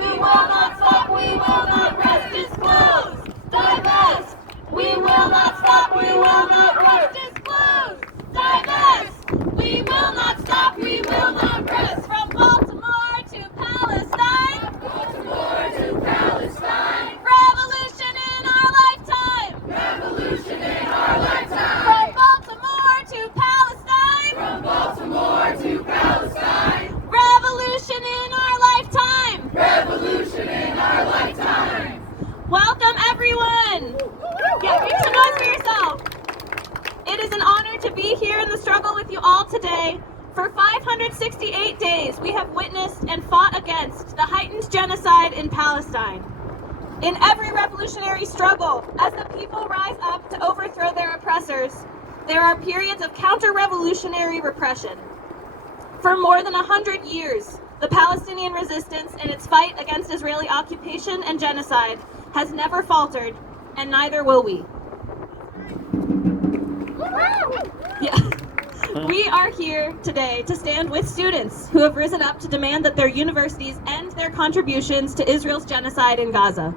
We will not stop, we will not rest. Disclose, divest. We will not stop, we will not rest. Disclose, divest. We will not stop, we will not rest. From Baltimore to Palestine. From Baltimore to Palestine. Revolution in our lifetime. Revolution in our lifetime. From Baltimore to Palestine. From Baltimore to Palestine. Revolution in our lifetime. Revolution in our lifetime. Welcome, everyone. Yeah, make some noise for yourself. It is an honor to be here in the struggle with you all today. For 568 days, we have witnessed and fought against the heightened genocide in Palestine. In every revolutionary struggle, as the people rise up to overthrow their oppressors, there are periods of counter-revolutionary repression. For more than 100 years, the Palestinian resistance in its fight against Israeli occupation and genocide has never faltered, and neither will we. Yeah. We are here today to stand with students who have risen up to demand that their universities end their contributions to Israel's genocide in Gaza.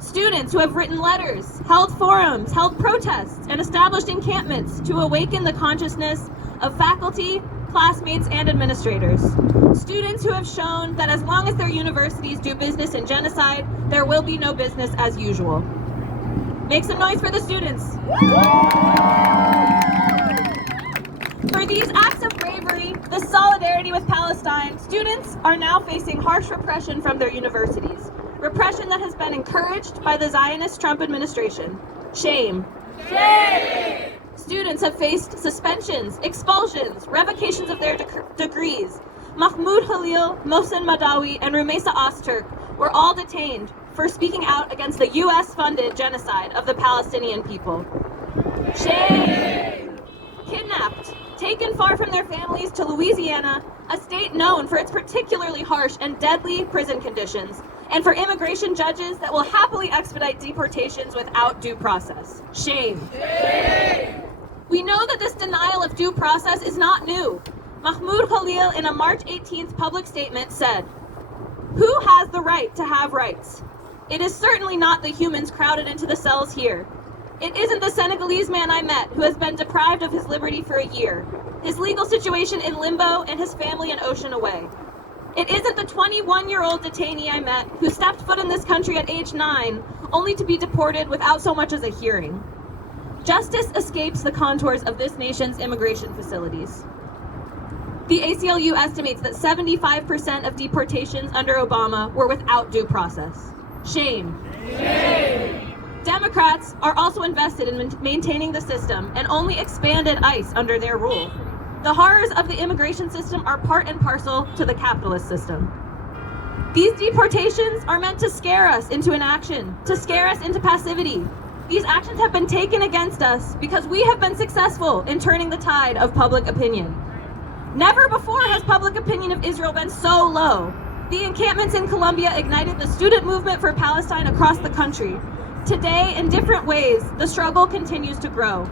Students who have written letters, held forums, held protests, and established encampments to awaken the consciousness of faculty, classmates, and administrators. Students who have shown that as long as their universities do business in genocide, there will be no business as usual. Make some noise for the students. For these acts of bravery, this solidarity with Palestine, students are now facing harsh repression from their universities. Repression that has been encouraged by the Zionist Trump administration. Shame. Shame! Students have faced suspensions, expulsions, revocations of their degrees. Mahmoud Khalil, Mohsen Madawi, and Rumeysa Ozturk were all detained for speaking out against the US-funded genocide of the Palestinian people. Shame! Kidnapped, taken far from their families to Louisiana, a state known for its particularly harsh and deadly prison conditions, and for immigration judges that will happily expedite deportations without due process. Shame. Shame! We know that this denial of due process is not new. Mahmoud Khalil, in a March 18th public statement, said, "Who has the right to have rights? It is certainly not the humans crowded into the cells here. It isn't the Senegalese man I met who has been deprived of his liberty for a year, his legal situation in limbo, and his family an ocean away. It isn't the 21-year-old detainee I met who stepped foot in this country at age 9, only to be deported without so much as a hearing. Justice escapes the contours of this nation's immigration facilities." The ACLU estimates that 75% of deportations under Obama were without due process. Shame. Shame! Democrats are also invested in maintaining the system and only expanded ICE under their rule. The horrors of the immigration system are part and parcel to the capitalist system. These deportations are meant to scare us into inaction, to scare us into passivity. These actions have been taken against us because we have been successful in turning the tide of public opinion. Never before has public opinion of Israel been so low. The encampments in Colombia ignited the student movement for Palestine across the country. Today, in different ways, the struggle continues to grow.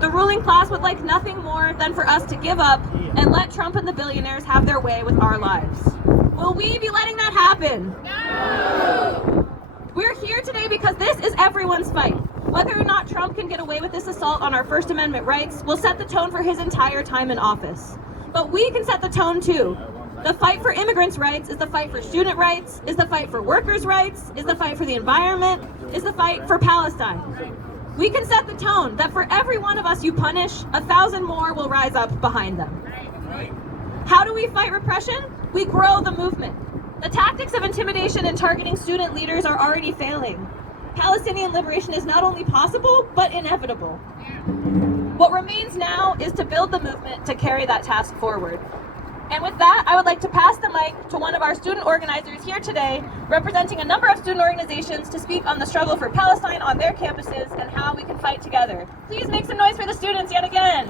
The ruling class would like nothing more than for us to give up and let Trump and the billionaires have their way with our lives. Will we be letting that happen? No! We're here today because this is everyone's fight. Whether or not Trump can get away with this assault on our First Amendment rights will set the tone for his entire time in office. But we can set the tone too. The fight for immigrants' rights is the fight for student rights, is the fight for workers' rights, is the fight for the environment, is the fight for Palestine. We can set the tone that for every one of us you punish, 1,000 more will rise up behind them. How do we fight repression? We grow the movement. The tactics of intimidation and targeting student leaders are already failing. Palestinian liberation is not only possible, but inevitable. What remains now is to build the movement to carry that task forward. And with that, I would like to pass the mic to one of our student organizers here today, representing a number of student organizations to speak on the struggle for Palestine on their campuses and how we can fight together. Please make some noise for the students yet again.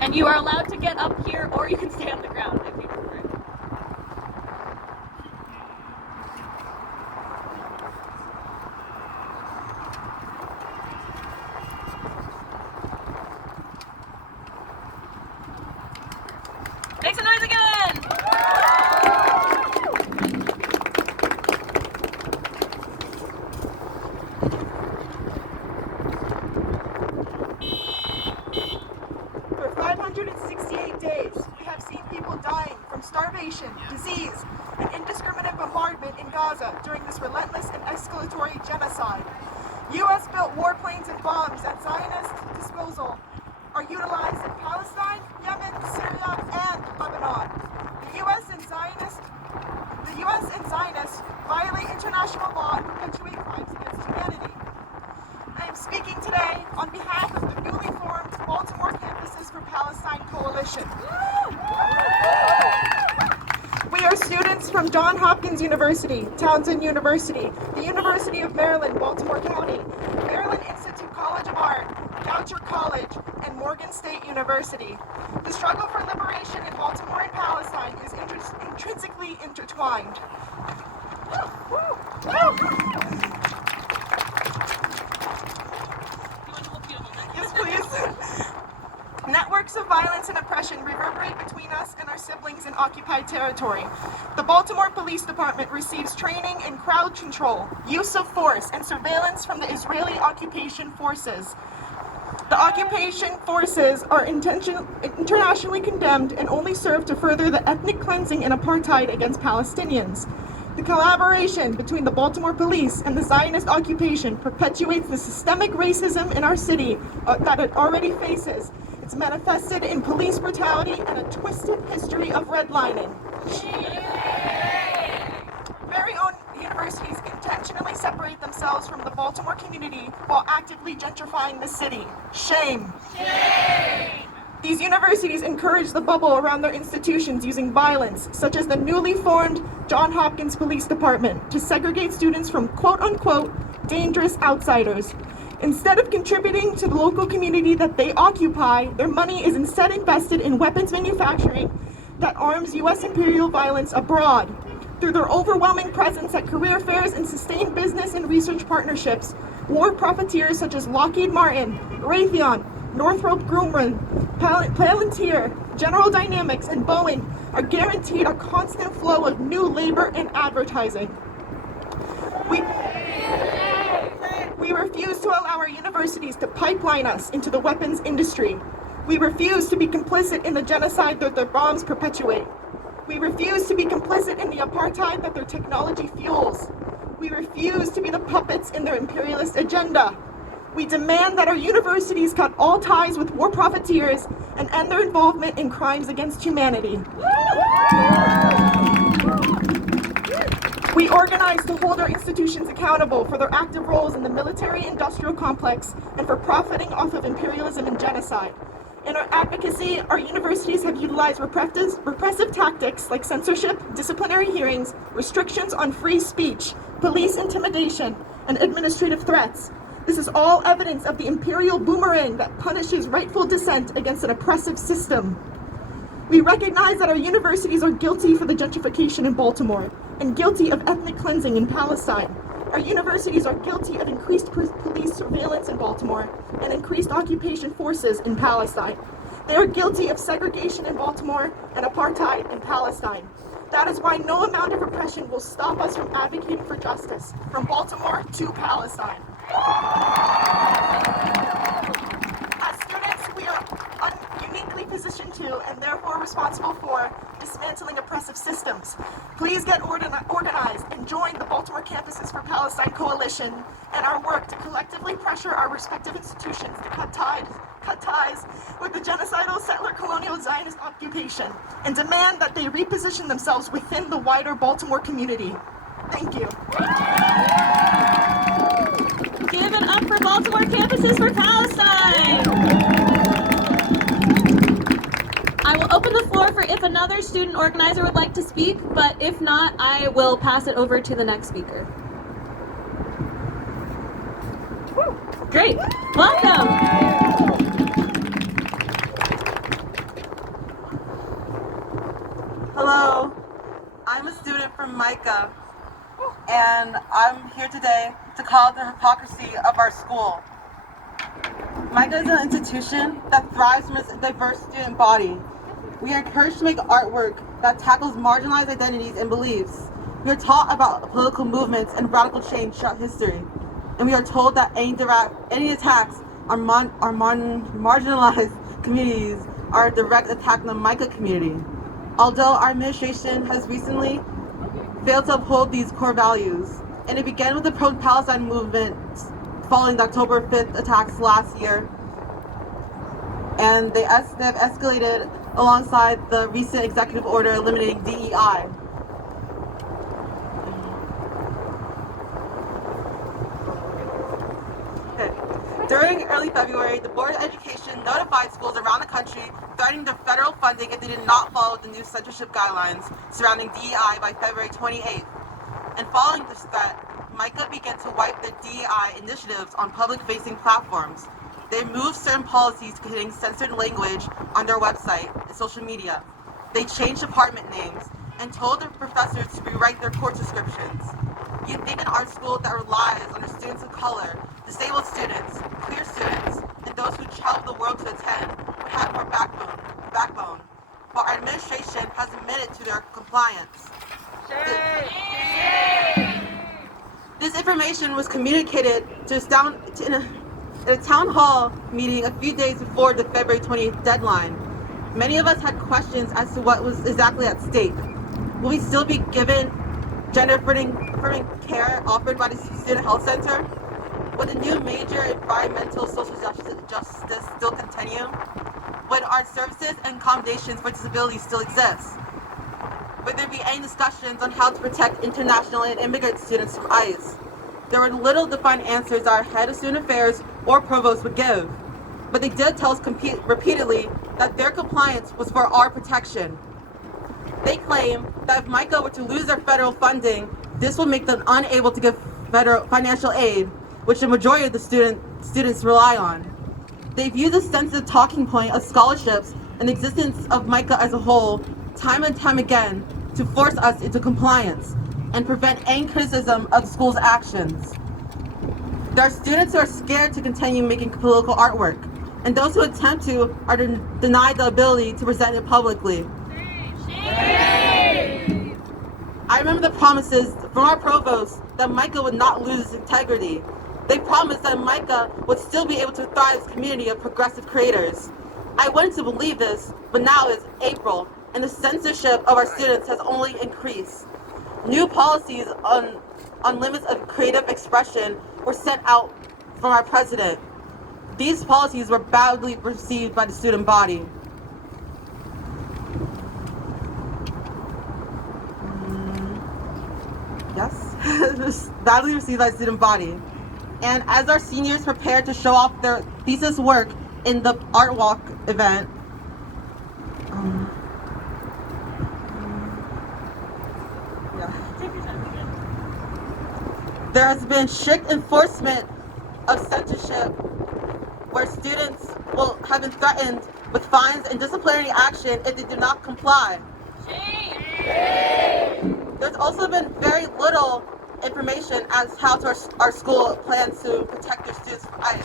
And you are allowed to get up here or you can stay on the ground if you prefer. starvation, disease, and indiscriminate bombardment in Gaza during this relentless and escalatory genocide. U.S.-built warplanes and bombs at Zionist disposal are utilized in Palestine, Yemen, Syria, and Lebanon. The U.S. and Zionists violate international law and perpetuate crimes against humanity. I am speaking today on behalf of the newly formed Baltimore Campuses for Palestine Coalition. We are students from Johns Hopkins University, Townsend University, the University of Maryland, Baltimore County, Maryland Institute College of Art, Goucher College, and Morgan State University. The struggle for liberation in Baltimore and Palestine is intrinsically intertwined. Yes, please. Networks of violence and oppression reverberate between us and our siblings in occupied territory. The Baltimore Police Department receives training in crowd control, use of force, and surveillance from the Israeli occupation forces. The occupation forces are internationally condemned and only serve to further the ethnic cleansing and apartheid against Palestinians. The collaboration between the Baltimore police and the Zionist occupation perpetuates the systemic racism in our city that it already faces. It's manifested in police brutality and a twisted history of redlining. Very own universities intentionally separate themselves from the Baltimore community while actively gentrifying the city. Shame. Shame. These universities encourage the bubble around their institutions using violence, such as the newly formed Johns Hopkins Police Department, to segregate students from quote-unquote dangerous outsiders. Instead of contributing to the local community that they occupy, their money is instead invested in weapons manufacturing that arms U.S. imperial violence abroad. Through their overwhelming presence at career fairs and sustained business and research partnerships, war profiteers such as Lockheed Martin, Raytheon, Northrop Grumman, Palantir, General Dynamics, and Boeing are guaranteed a constant flow of new labor and advertising. We refuse to allow our universities to pipeline us into the weapons industry. We refuse to be complicit in the genocide that their bombs perpetuate. We refuse to be complicit in the apartheid that their technology fuels. We refuse to be the puppets in their imperialist agenda. We demand that our universities cut all ties with war profiteers and end their involvement in crimes against humanity. We organize to hold our institutions accountable for their active roles in the military-industrial complex and for profiting off of imperialism and genocide. In our advocacy, our universities have utilized repressive tactics like censorship, disciplinary hearings, restrictions on free speech, police intimidation, and administrative threats. This is all evidence of the imperial boomerang that punishes rightful dissent against an oppressive system. We recognize that our universities are guilty for the gentrification in Baltimore and guilty of ethnic cleansing in Palestine. Our universities are guilty of increased police surveillance in Baltimore and increased occupation forces in Palestine. They are guilty of segregation in Baltimore and apartheid in Palestine. That is why no amount of repression will stop us from advocating for justice, from Baltimore to Palestine. As students, we are uniquely positioned to, and therefore responsible for, dismantling oppressive systems. Please get organized and join the Baltimore Campuses for Palestine Coalition and our work to collectively pressure our respective institutions to cut ties with the genocidal settler colonial Zionist occupation and demand that they reposition themselves within the wider Baltimore community. Thank you. Give it up for Baltimore Campuses for Palestine! I will open the floor for if another student organizer would like to speak, but if not, I will pass it over to the next speaker. Great, welcome. Hello, I'm a student from MICA, and I'm here today to call out the hypocrisy of our school. MICA is an institution that thrives from its diverse student body. We are encouraged to make artwork that tackles marginalized identities and beliefs. We are taught about political movements and radical change throughout history. And we are told that any attacks on marginalized communities are a direct attack on the MICA community. Although our administration has recently failed to uphold these core values, and it began with the pro-Palestine movement following the October 5th attacks last year, and they have escalated alongside the recent executive order eliminating DEI. During early February, the Board of Education notified schools around the country threatening their federal funding if they did not follow the new censorship guidelines surrounding DEI by February 28th. And following this threat, MICA began to wipe their DEI initiatives on public-facing platforms. They removed certain policies containing censored language on their website and social media. They changed department names and told their professors to rewrite their course descriptions. You'd think an art school that relies on their students of color, disabled students, queer students, and those who travel the world to attend would have more backbone. But our administration has admitted to their compliance. This information was communicated in a town hall meeting a few days before the February 20th deadline. Many of us had questions as to what was exactly at stake. Will we still be given gender-affirming care offered by the Student Health Center? Would the new major environmental social justice still continue? Would our services and accommodations for disabilities still exist? Would there be any discussions on how to protect international and immigrant students from ICE? There were little defined answers our head of student affairs or provost would give, but they did tell us repeatedly that their compliance was for our protection. They claim that if MICA were to lose their federal funding, this will make them unable to give federal financial aid, which the majority of the students rely on. They've used a sensitive talking point of scholarships and the existence of MICA as a whole, time and time again, to force us into compliance and prevent any criticism of the school's actions. There are students who are scared to continue making political artwork, and those who attempt to are denied the ability to present it publicly. I remember the promises from our provost that MICA would not lose its integrity. They promised that MICA would still be able to thrive as a community of progressive creators. I wanted to believe this, but now it's April, and the censorship of our students has only increased. New policies on limits of creative expression were sent out from our president. These policies were badly received by the student body. Yes, badly received by the student body. And as our seniors prepare to show off their thesis work in the art walk event, there has been strict enforcement of censorship where students will have been threatened with fines and disciplinary action if they do not comply. There's also been very little information as how to our school plans to protect their students from ICE.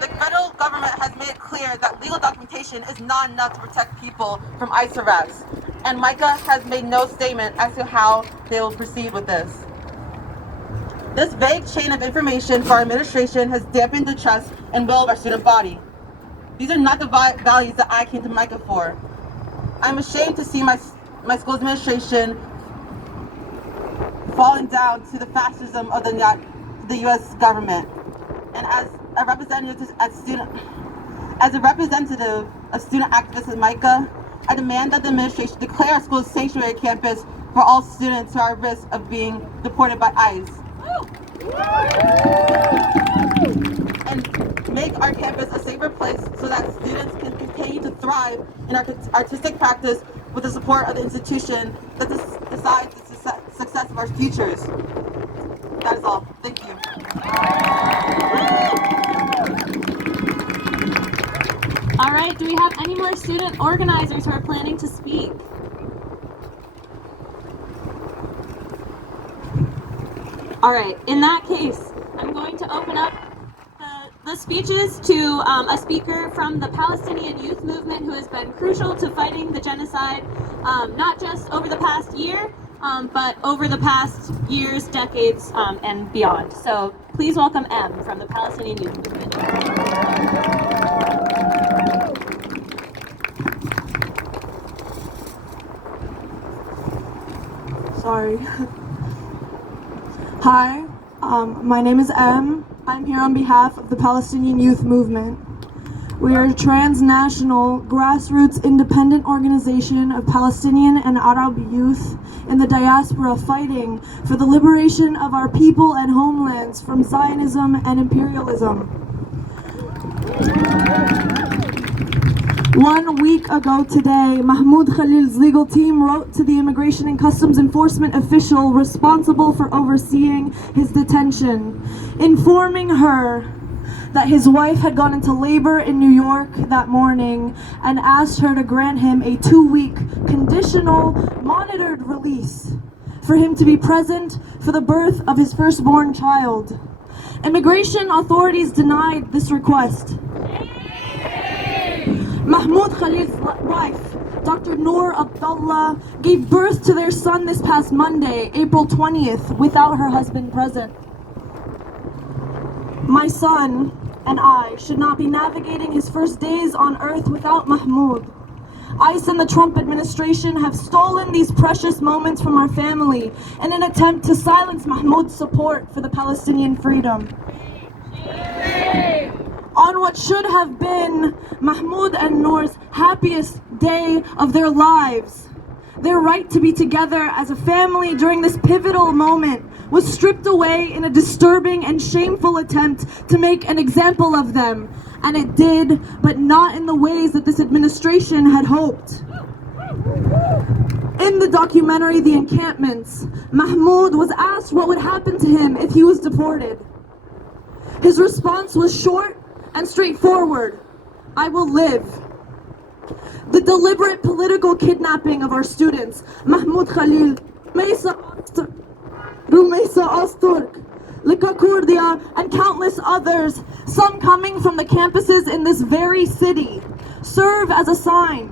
The federal government has made it clear that legal documentation is not enough to protect people from ICE arrests, and MICA has made no statement as to how they will proceed with this. This vague chain of information for our administration has dampened the trust and will of our student body. These are not the values that I came to MICA for. I'm ashamed to see my school's administration falling down to the fascism of the U.S. government. And as a representative of student activists at MICA, I demand that the administration declare our school a sanctuary campus for all students who are at risk of being deported by ICE. And make our campus a safer place so that students can continue to thrive in our artistic practice with the support of the institution that decides the success of our futures. That is all. Thank you. All right, do we have any more student organizers who are planning to speak? All right, in that case, I'm going to open up the speeches to a speaker from the Palestinian youth movement who has been crucial to fighting the genocide, not just over the past year, but over the past years, decades, and beyond. So please welcome M from the Palestinian youth movement. Sorry. Hi, my name is Em. I'm here on behalf of the Palestinian Youth Movement. We are a transnational, grassroots, independent organization of Palestinian and Arab youth in the diaspora fighting for the liberation of our people and homelands from Zionism and imperialism. 1 week ago today, Mahmoud Khalil's legal team wrote to the Immigration and Customs Enforcement official responsible for overseeing his detention, informing her that his wife had gone into labor in New York that morning and asked her to grant him a 2-week conditional monitored release for him to be present for the birth of his firstborn child. Immigration authorities denied this request. Mahmoud Khalil's wife, Dr. Noor Abdullah, gave birth to their son this past Monday, April 20th, without her husband present. My son and I should not be navigating his first days on earth without Mahmoud. ICE and the Trump administration have stolen these precious moments from our family in an attempt to silence Mahmoud's support for the Palestinian freedom. On what should have been Mahmoud and Noor's happiest day of their lives, their right to be together as a family during this pivotal moment was stripped away in a disturbing and shameful attempt to make an example of them. And it did, but not in the ways that this administration had hoped. In the documentary, The Encampments, Mahmoud was asked what would happen to him if he was deported. His response was short and straightforward: I will live. The deliberate political kidnapping of our students, Mahmoud Khalil, Rumaysa Asturk, Lika Kurdia, and countless others, some coming from the campuses in this very city, serve as a sign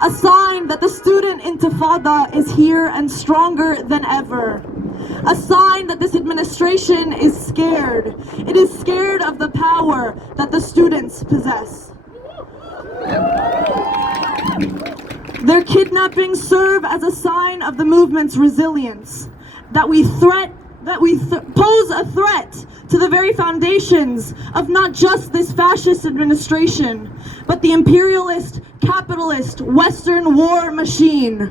that the student intifada is here and stronger than ever. A sign that this administration is scared. It is scared of the power that the students possess. Their kidnappings serve as a sign of the movement's resilience, that we pose a threat to the very foundations of not just this fascist administration, but the imperialist, capitalist, Western war machine.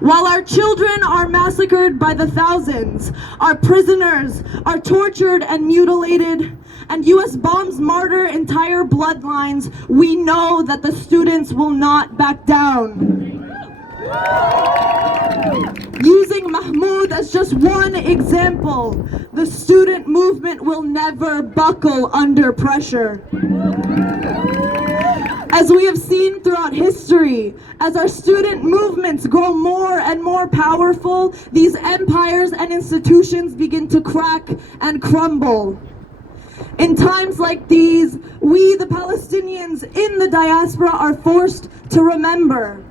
While our children are massacred by the thousands, our prisoners are tortured and mutilated, and US bombs martyr entire bloodlines, we know that the students will not back down. Using Mahmoud as just one example, the student movement will never buckle under pressure. As we have seen throughout history, as our student movements grow more and more powerful, these empires and institutions begin to crack and crumble. In times like these, we, the Palestinians in the diaspora, are forced to remember.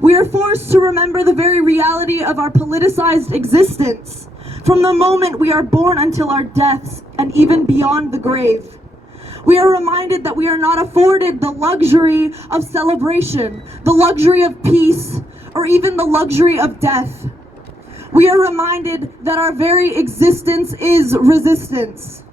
We are forced to remember the very reality of our politicized existence, from the moment we are born until our deaths, and even beyond the grave. We are reminded that we are not afforded the luxury of celebration, the luxury of peace, or even the luxury of death. We are reminded that our very existence is resistance.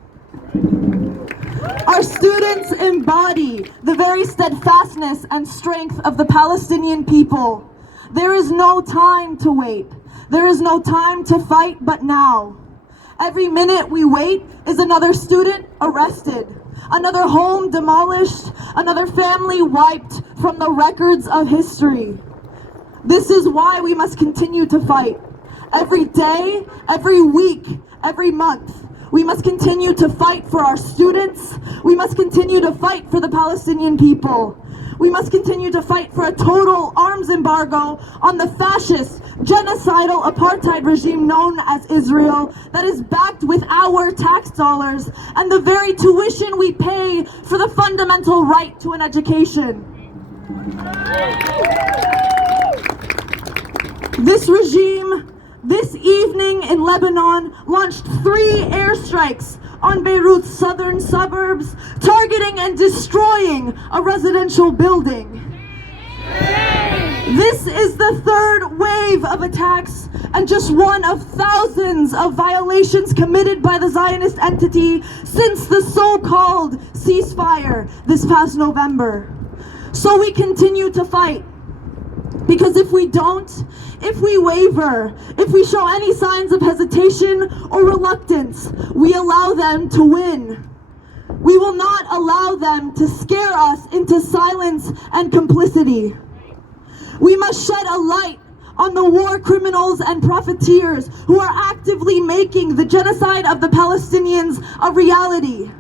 Our students embody the very steadfastness and strength of the Palestinian people. There is no time to wait. There is no time to fight but now. Every minute we wait is another student arrested, another home demolished, another family wiped from the records of history. This is why we must continue to fight. Every day, every week, every month. We must continue to fight for our students. We must continue to fight for the Palestinian people. We must continue to fight for a total arms embargo on the fascist, genocidal apartheid regime known as Israel that is backed with our tax dollars and the very tuition we pay for the fundamental right to an education. This regime, this evening in Lebanon, launched 3 airstrikes on Beirut's southern suburbs, targeting and destroying a residential building. This is the third wave of attacks and just one of thousands of violations committed by the Zionist entity since the so-called ceasefire this past November. So we continue to fight. Because if we don't, if we waver, if we show any signs of hesitation or reluctance, we allow them to win. We will not allow them to scare us into silence and complicity. We must shed a light on the war criminals and profiteers who are actively making the genocide of the Palestinians a reality.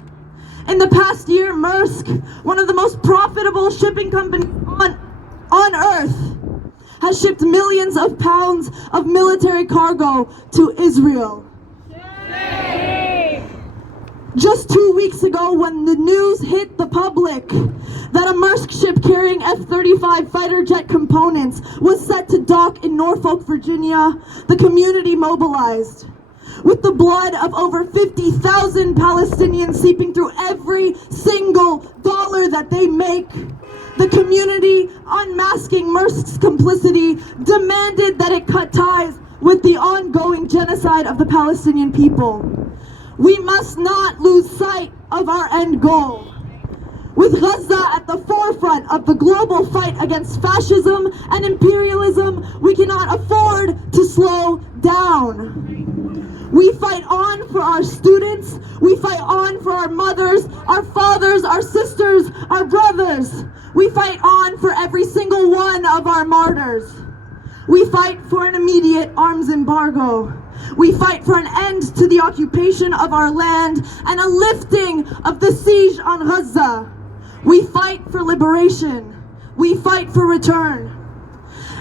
In the past year, Maersk, one of the most profitable shipping companies on earth, has shipped millions of pounds of military cargo to Israel. Just 2 weeks ago, when the news hit the public that a Maersk ship carrying F-35 fighter jet components was set to dock in Norfolk, Virginia, the community mobilized. With the blood of over 50,000 Palestinians seeping through every single dollar that they make, the community, unmasking Maersk's complicity, demanded that it cut ties with the ongoing genocide of the Palestinian people. We must not lose sight of our end goal. With Gaza at the forefront of the global fight against fascism and imperialism, we cannot afford to slow down. We fight on for our students, we fight on for our mothers, our fathers, our sisters, our brothers. We fight on for every single one of our martyrs. We fight for an immediate arms embargo. We fight for an end to the occupation of our land and a lifting of the siege on Gaza. We fight for liberation. We fight for return.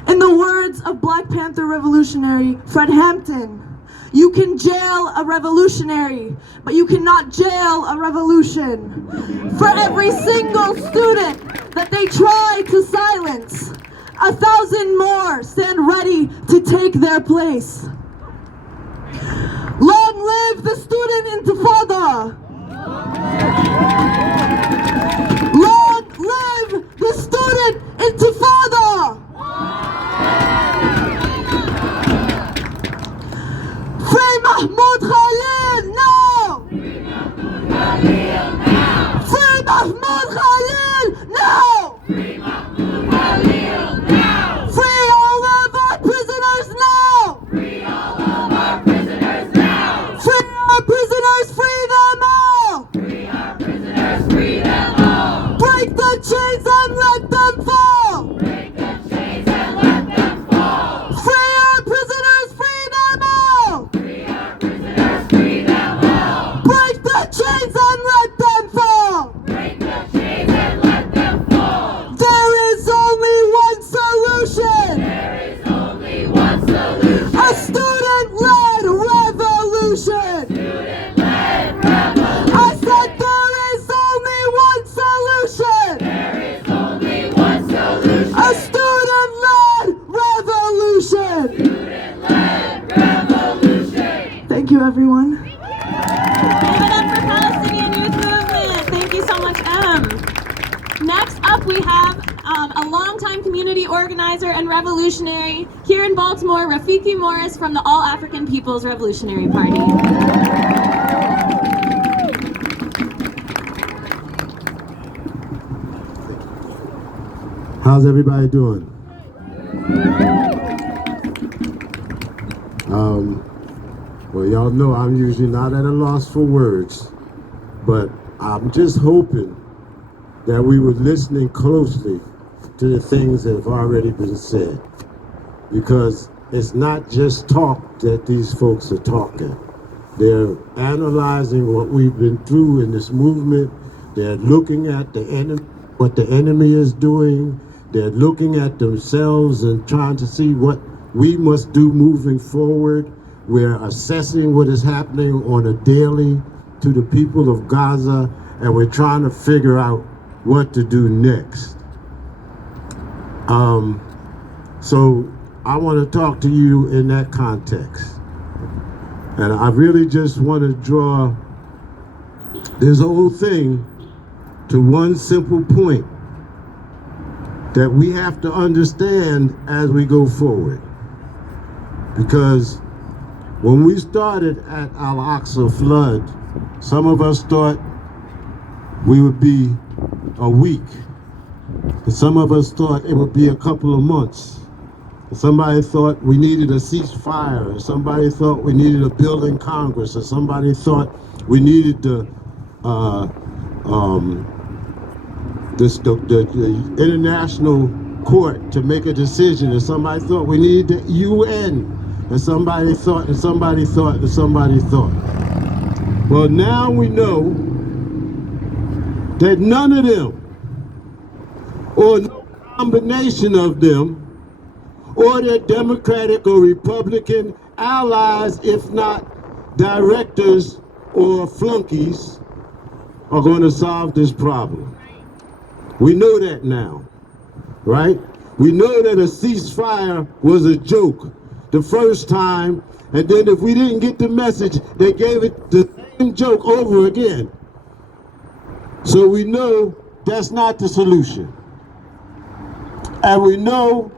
In the words of Black Panther revolutionary Fred Hampton, you can jail a revolutionary, but you cannot jail a revolution. For every single student that they try to silence, 1,000 more stand ready to take their place. Long live the student intifada! Long live the student intifada! Free Mahmoud Khalil now! Free Mahmoud Khalil now! Free all of our prisoners now! Free our prisoners, free them all! Break the chains and let them fall! Free our prisoners, free them all! Break the chains and let them fall! There is only one solution! A student-led revolution! I said there is only one solution! A student-led revolution! Thank you, everyone. Give it up for Palestinian Youth Movement. Thank you so much, Em. Next up, we have a longtime community organizer and revolutionary here in Baltimore, Rafiki Morris from the All African People's Revolutionary Party. How's everybody doing? Well, y'all know I'm usually not at a loss for words, but I'm just hoping that we were listening closely to the things that have already been said, because it's not just talk that these folks are talking. They're analyzing what we've been through in this movement. They're looking at the enemy, what the enemy is doing. They're looking at themselves and trying to see what we must do moving forward. We're assessing what is happening on a daily to the people of Gaza, and we're trying to figure out what to do next. So I want to talk to you in that context. And I really just want to draw this whole thing to one simple point. that we have to understand as we go forward. Because when we started at Al-Aqsa flood, some of us thought we would be a week. And some of us thought it would be a couple of months. And somebody thought we needed a ceasefire. And somebody thought we needed a bill in Congress. And somebody thought we needed the international court to make a decision. And somebody thought we needed the UN. And somebody thought, and somebody thought, and somebody thought. Well, now we know that none of them, or no combination of them, or their Democratic or Republican allies, if not directors or flunkies, are going to solve this problem. We know that now, right? We know that a ceasefire was a joke the first time, and then if we didn't get the message, they gave it the same joke over again. So we know that's not the solution. And we know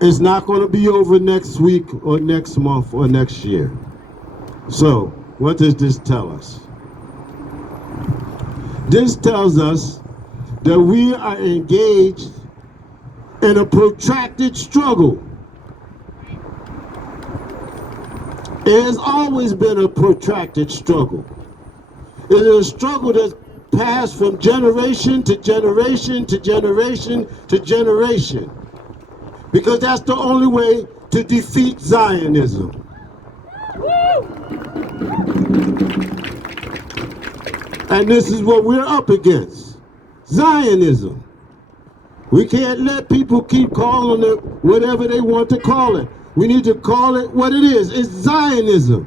it's not going to be over next week or next month or next year. So what does this tell us? This tells us that we are engaged in a protracted struggle. It has always been a protracted struggle. It is a struggle that's passed from generation to generation to generation to generation. Because that's the only way to defeat Zionism. And this is what we're up against. Zionism. We can't let people keep calling it whatever they want to call it. We need to call it what it is. It's Zionism.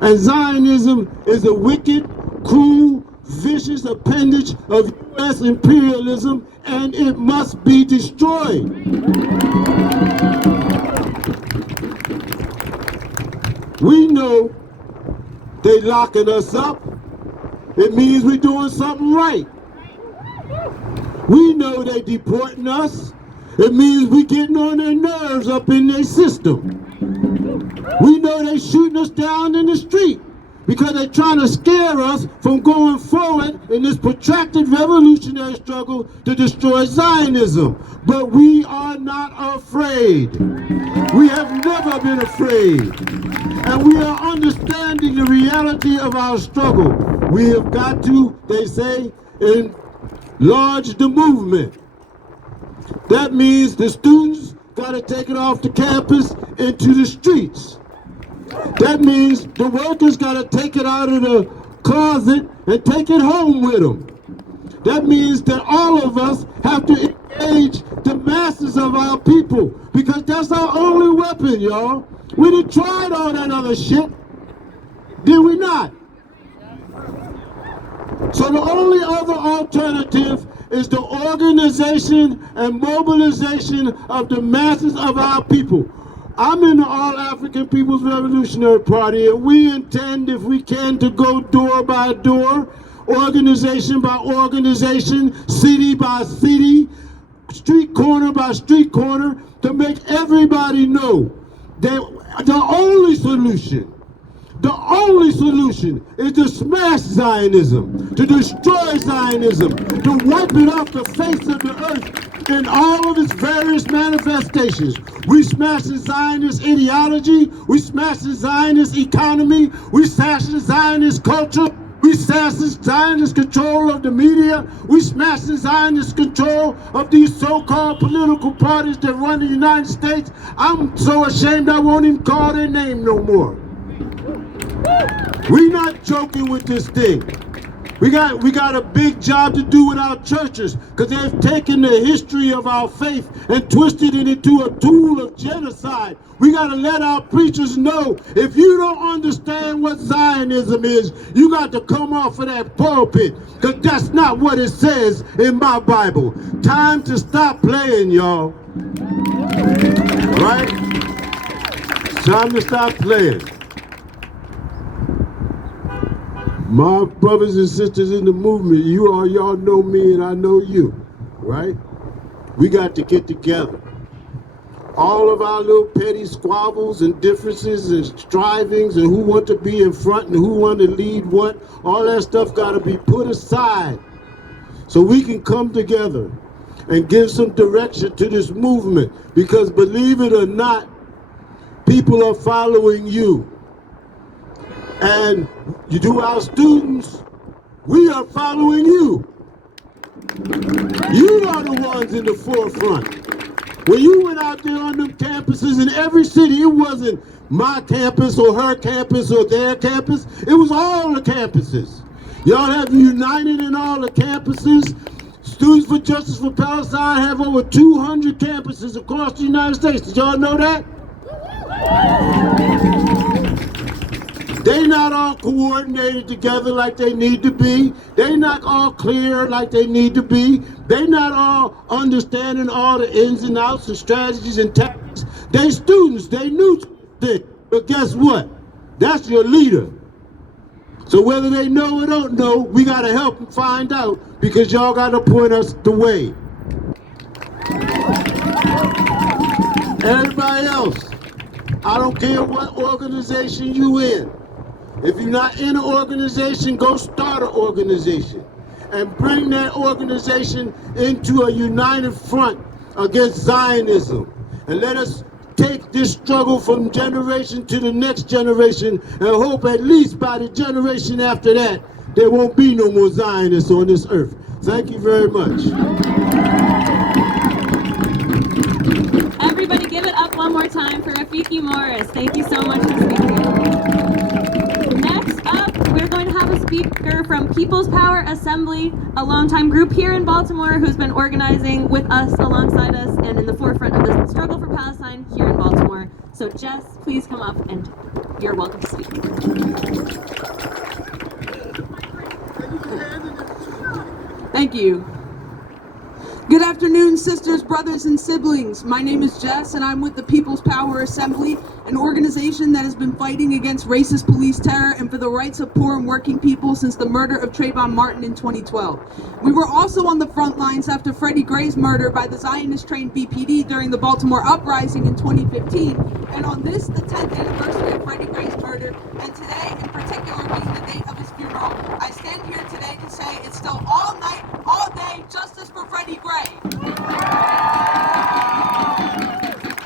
And Zionism is a wicked, cruel, vicious appendage of U.S. imperialism, and it must be destroyed. We know they locking us up. It means we're doing something right. We know they deporting us. It means we getting on their nerves up in their system. We know they shooting us down in the street because they're trying to scare us from going forward in this protracted revolutionary struggle to destroy Zionism. But we are not afraid. We have never been afraid. And we are understanding the reality of our struggle. We have got to, they say, enlarge the movement. That means the students got to take it off the campus into the streets. That means the workers got to take it out of the closet and take it home with them. That means that all of us have to engage the masses of our people, because that's our only weapon, y'all. We done tried all that other shit, did we not? So the only other alternative is the organization and mobilization of the masses of our people. I'm in the All African People's Revolutionary Party, and we intend, if we can, to go door by door, organization by organization, city by city, street corner by street corner, to make everybody know that the only solution is to smash Zionism, to destroy Zionism, to wipe it off the face of the earth in all of its various manifestations. We smash the Zionist ideology, we smash the Zionist economy, we smash the Zionist culture, we smash the Zionist control of the media, we smash the Zionist control of these so-called political parties that run the United States. I'm so ashamed I won't even call their name no more. We're not joking with this thing. We got a big job to do with our churches, because they've taken the history of our faith and twisted it into a tool of genocide. We got to let our preachers know, if you don't understand what Zionism is, you got to come off of that pulpit, because that's not what it says in my Bible. Time to stop playing, y'all. Right? Time to stop playing. My brothers and sisters in the movement, y'all know me and I know you, right? we got to get together. All of our little petty squabbles and differences and strivings and who want to be in front and who want to lead what, all that stuff got to be put aside so we can come together and give some direction to this movement. Because believe it or not, people are following you. And you do our students, we are following you. You are the ones in the forefront. When you went out there on them campuses in every city, it wasn't my campus or her campus or their campus. It was all the campuses. Y'all have united in all the campuses. Students for Justice for Palestine have over 200 campuses across the United States. Did y'all know that? They not all coordinated together like they need to be. They not all clear like they need to be. They not all understanding all the ins and outs and strategies and tactics. They students, they new things. But guess what? That's your leader. So whether they know or don't know, we gotta help them find out because y'all gotta point us the way. Everybody else, I don't care what organization you in. If you're not in an organization, go start an organization and bring that organization into a united front against Zionism. And let us take this struggle from generation to the next generation and hope at least by the generation after that, there won't be no more Zionists on this earth. Thank you very much. Everybody give it up one more time for Rafiki Morris. Thank you so much for speaking. Next up, we're going to have a speaker from People's Power Assembly, a longtime group here in Baltimore who's been organizing with us, alongside us, and in the forefront of the struggle for Palestine here in Baltimore. So Jess, please come up and you're welcome to speak. Thank you. Good afternoon, sisters, brothers, and siblings. My name is Jess, and I'm with the People's Power Assembly, an organization that has been fighting against racist police terror and for the rights of poor and working people since the murder of Trayvon Martin in 2012. We were also on the front lines after Freddie Gray's murder by the Zionist-trained BPD during the Baltimore uprising in 2015. And on this, the 10th anniversary of Freddie Gray's murder, and today in particular being the date of his funeral, I stand here today to say it's still all night, all day, justice for Freddie Gray.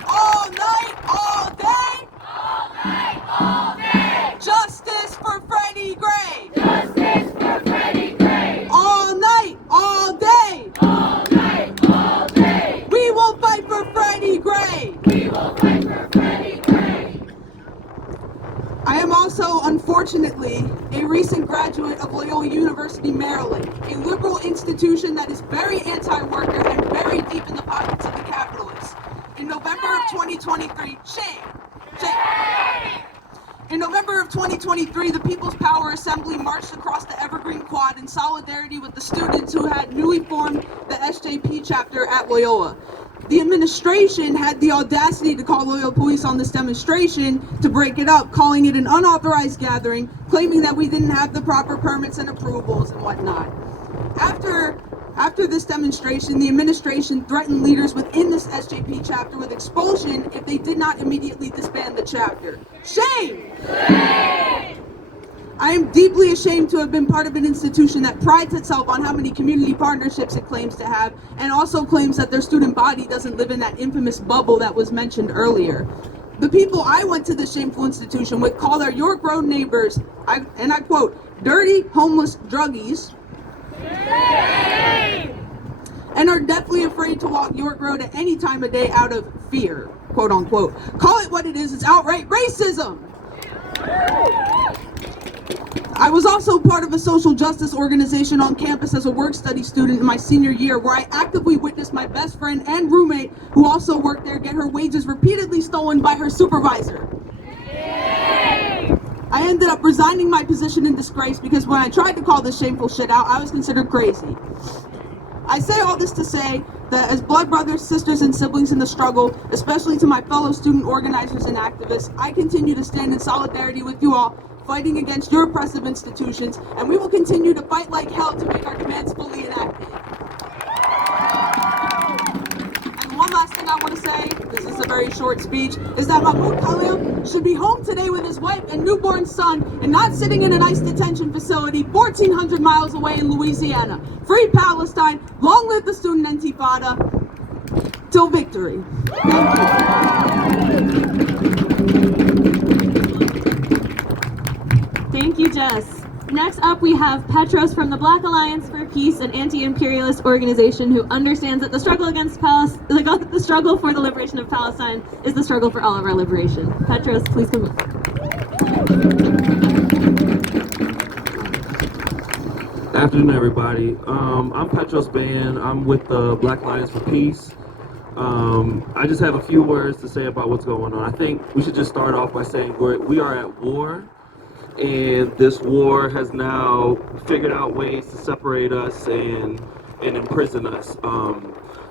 All night, all day. All night, all day. Justice for Freddie Gray. Justice for Freddie Gray. All night, all day. All night, all day. We will fight for Freddie Gray. We will fight for Freddie Gray. I am also, unfortunately, a recent graduate of Loyola University, Maryland, a liberal institution that is very anti-worker and very deep in the pockets of the capitalists. In November of 2023, In November of 2023, the People's Power Assembly marched across the Evergreen Quad in solidarity with the students who had newly formed the SJP chapter at Loyola. The administration had the audacity to call Loyola police on this demonstration to break it up, calling it an unauthorized gathering, claiming that we didn't have the proper permits and approvals and whatnot. After this demonstration, the administration threatened leaders within this SJP chapter with expulsion if they did not immediately disband the chapter. Shame! Shame! I am deeply ashamed to have been part of an institution that prides itself on how many community partnerships it claims to have, and also claims that their student body doesn't live in that infamous bubble that was mentioned earlier. The people I went to this shameful institution with call their York Road neighbors, and I quote, dirty, homeless druggies, and are deathly afraid to walk York Road at any time of day out of fear, quote unquote. Call it what it is, it's outright racism. I was also part of a social justice organization on campus as a work-study student in my senior year, where I actively witnessed my best friend and roommate, who also worked there, get her wages repeatedly stolen by her supervisor. I ended up resigning my position in disgrace because when I tried to call this shameful shit out, I was considered crazy. I say all this to say that as blood brothers, sisters, and siblings in the struggle, especially to my fellow student organizers and activists, I continue to stand in solidarity with you all, fighting against your oppressive institutions, and we will continue to fight like hell to make our demands fully enacted. this is a very short speech, is that Mahmoud Khalil should be home today with his wife and newborn son and not sitting in an ICE detention facility 1,400 miles away in Louisiana. Free Palestine, long live the student intifada, till victory. Thank you. Thank you, Jess. Next up, we have Petros from the Black Alliance for Peace, an anti-imperialist organization who understands that the struggle against the struggle for the liberation of Palestine is the struggle for all of our liberation. Petros, please come up. Afternoon, everybody. I'm Petros Ban. I'm with the Black Alliance for Peace. I just have a few words to say about what's going on. I think we should just start off by saying we are at war. And this war has now figured out ways to separate us and imprison us.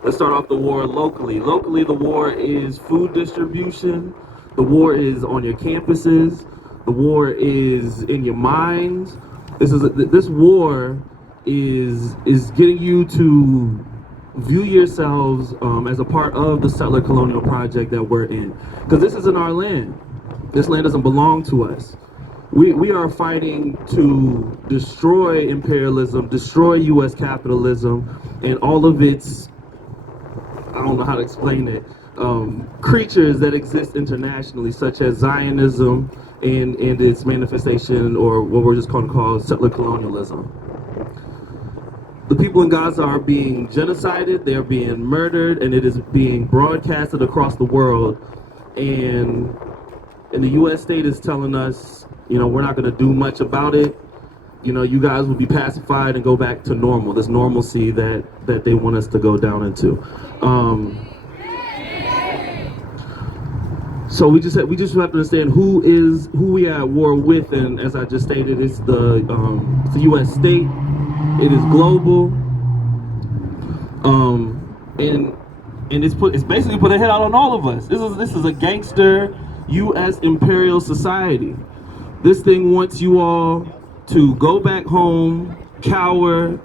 Let's start off the war locally. Locally, the war is food distribution. The war is on your campuses. The war is in your minds. This war is getting you to view yourselves as a part of the settler colonial project that we're in. Because this isn't our land. This land doesn't belong to us. We are fighting to destroy imperialism, destroy U.S. capitalism, and all of its, I don't know how to explain it, creatures that exist internationally, such as Zionism and its manifestation, or what we're just going to call settler colonialism. The people in Gaza are being genocided, they're being murdered, and it is being broadcasted across the world. And the U.S. state is telling us, you know, we're not going to do much about it. You know, you guys will be pacified and go back to normal, this normalcy that they want us to go down into. So we just have to understand who we are at war with, and as I just stated, it's the U.S. state. It is global, and it's basically put a hit out on all of us. This is a gangster U.S. imperial society. This thing wants you all to go back home, cower,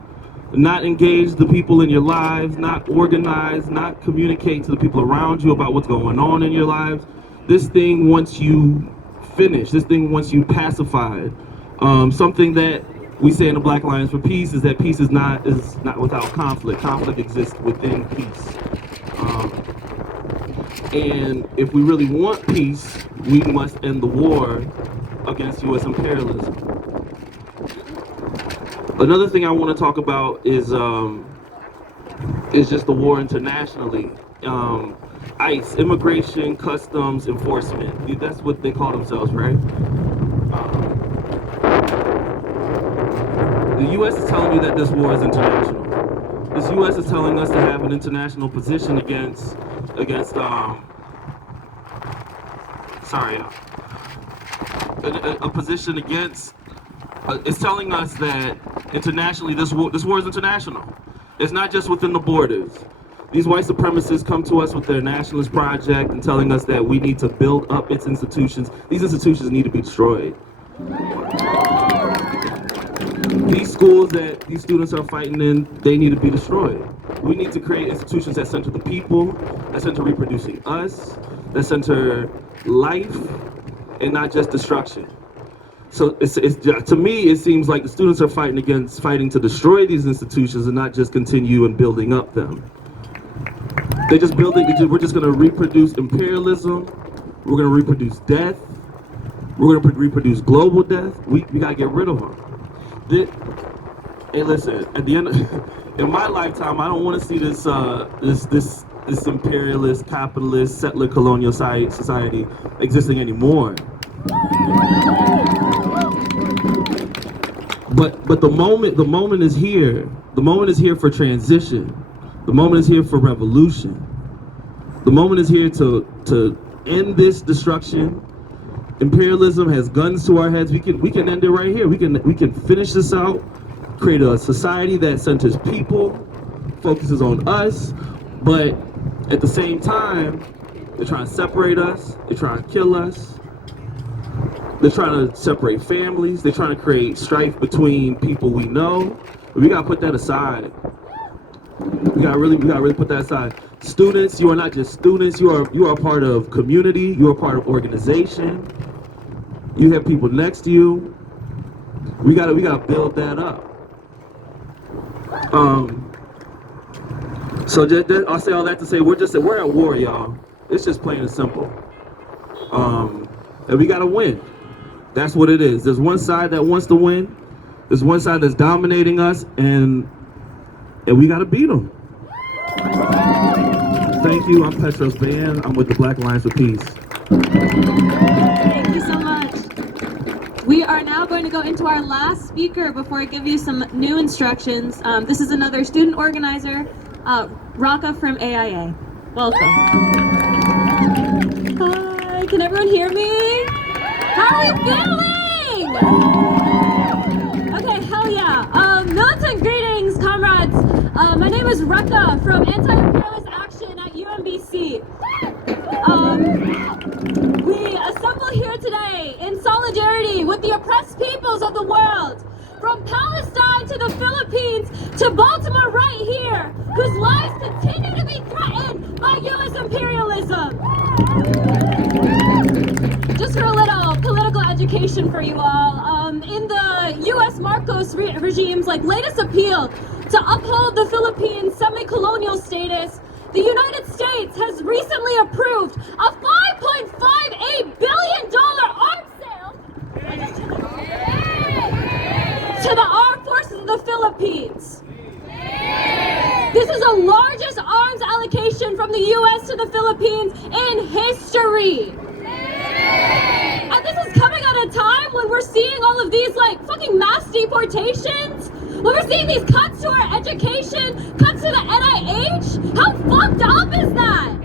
not engage the people in your lives, not organize, not communicate to the people around you about what's going on in your lives. This thing wants you finished. This thing wants you pacified. Something that we say in the Black Alliance for Peace is that peace is not without conflict. Conflict exists within peace. And if we really want peace, we must end the war against U.S. imperialism. Another thing I want to talk about is just the war internationally. ICE, Immigration Customs Enforcement. That's what they call themselves, right? The U.S. is telling you that this war is international. This U.S. is telling us to have an international position against a position against. It's telling us that internationally this war is international. It's not just within the borders. These white supremacists come to us with their nationalist project and telling us that we need to build up its institutions. These institutions need to be destroyed. These schools that these students are fighting in, they need to be destroyed. We need to create institutions that center the people, that center reproducing us, that center life, and not just destruction. So to me, it seems like the students are fighting to destroy these institutions and not just continue and building up them. We're just going to reproduce imperialism. We're going to reproduce death. We're going to reproduce global death. We got to get rid of them. Hey, listen. At the end, in my lifetime, I don't want to see this imperialist, capitalist, settler colonial society existing anymore. But the moment is here. The moment is here for transition. The moment is here for revolution. The moment is here to end this destruction. Imperialism has guns to our heads. We can end it right here. We can finish this out, create a society that centers people, focuses on us, but at the same time, they're trying to separate us, they're trying to kill us, they're trying to separate families, they're trying to create strife between people we know. We gotta put that aside. We gotta really put that aside. Students, you are not just students. You are a part of community. You are part of organization. You have people next to you. We gotta build that up. So I'll say all that to say we're at war, y'all. It's just plain and simple. And we gotta win. That's what it is. There's one side that wants to win. There's one side that's dominating us, and we gotta beat them. Thank you. I'm Petros Ban. I'm with the Black Alliance for Peace. Thank you so much. We are now going to go into our last speaker before I give you some new instructions. This is another student organizer, Raka from AIA. Welcome. Hi, can everyone hear me? How are we feeling? Okay, hell yeah. Militant greetings, comrades. My name is Raka from Anti-Imperialist Action at UMBC. We assemble here today in solidarity with the oppressed peoples of the world, from Palestine to the Philippines to Baltimore right here, whose lives continue to be threatened by U.S. imperialism. Just for a little political education for you all, in the U.S. Marcos regime's latest appeal to uphold the Philippines' semi-colonial status, the United States has recently approved a $5.58 billion arms sale to the armed forces of the Philippines. This is the largest arms allocation from the U.S. to the Philippines in history. And this is coming at a time when we're seeing all of these fucking mass deportations, when we're seeing these cuts to our education, cuts to the NIH. How fucked up is that?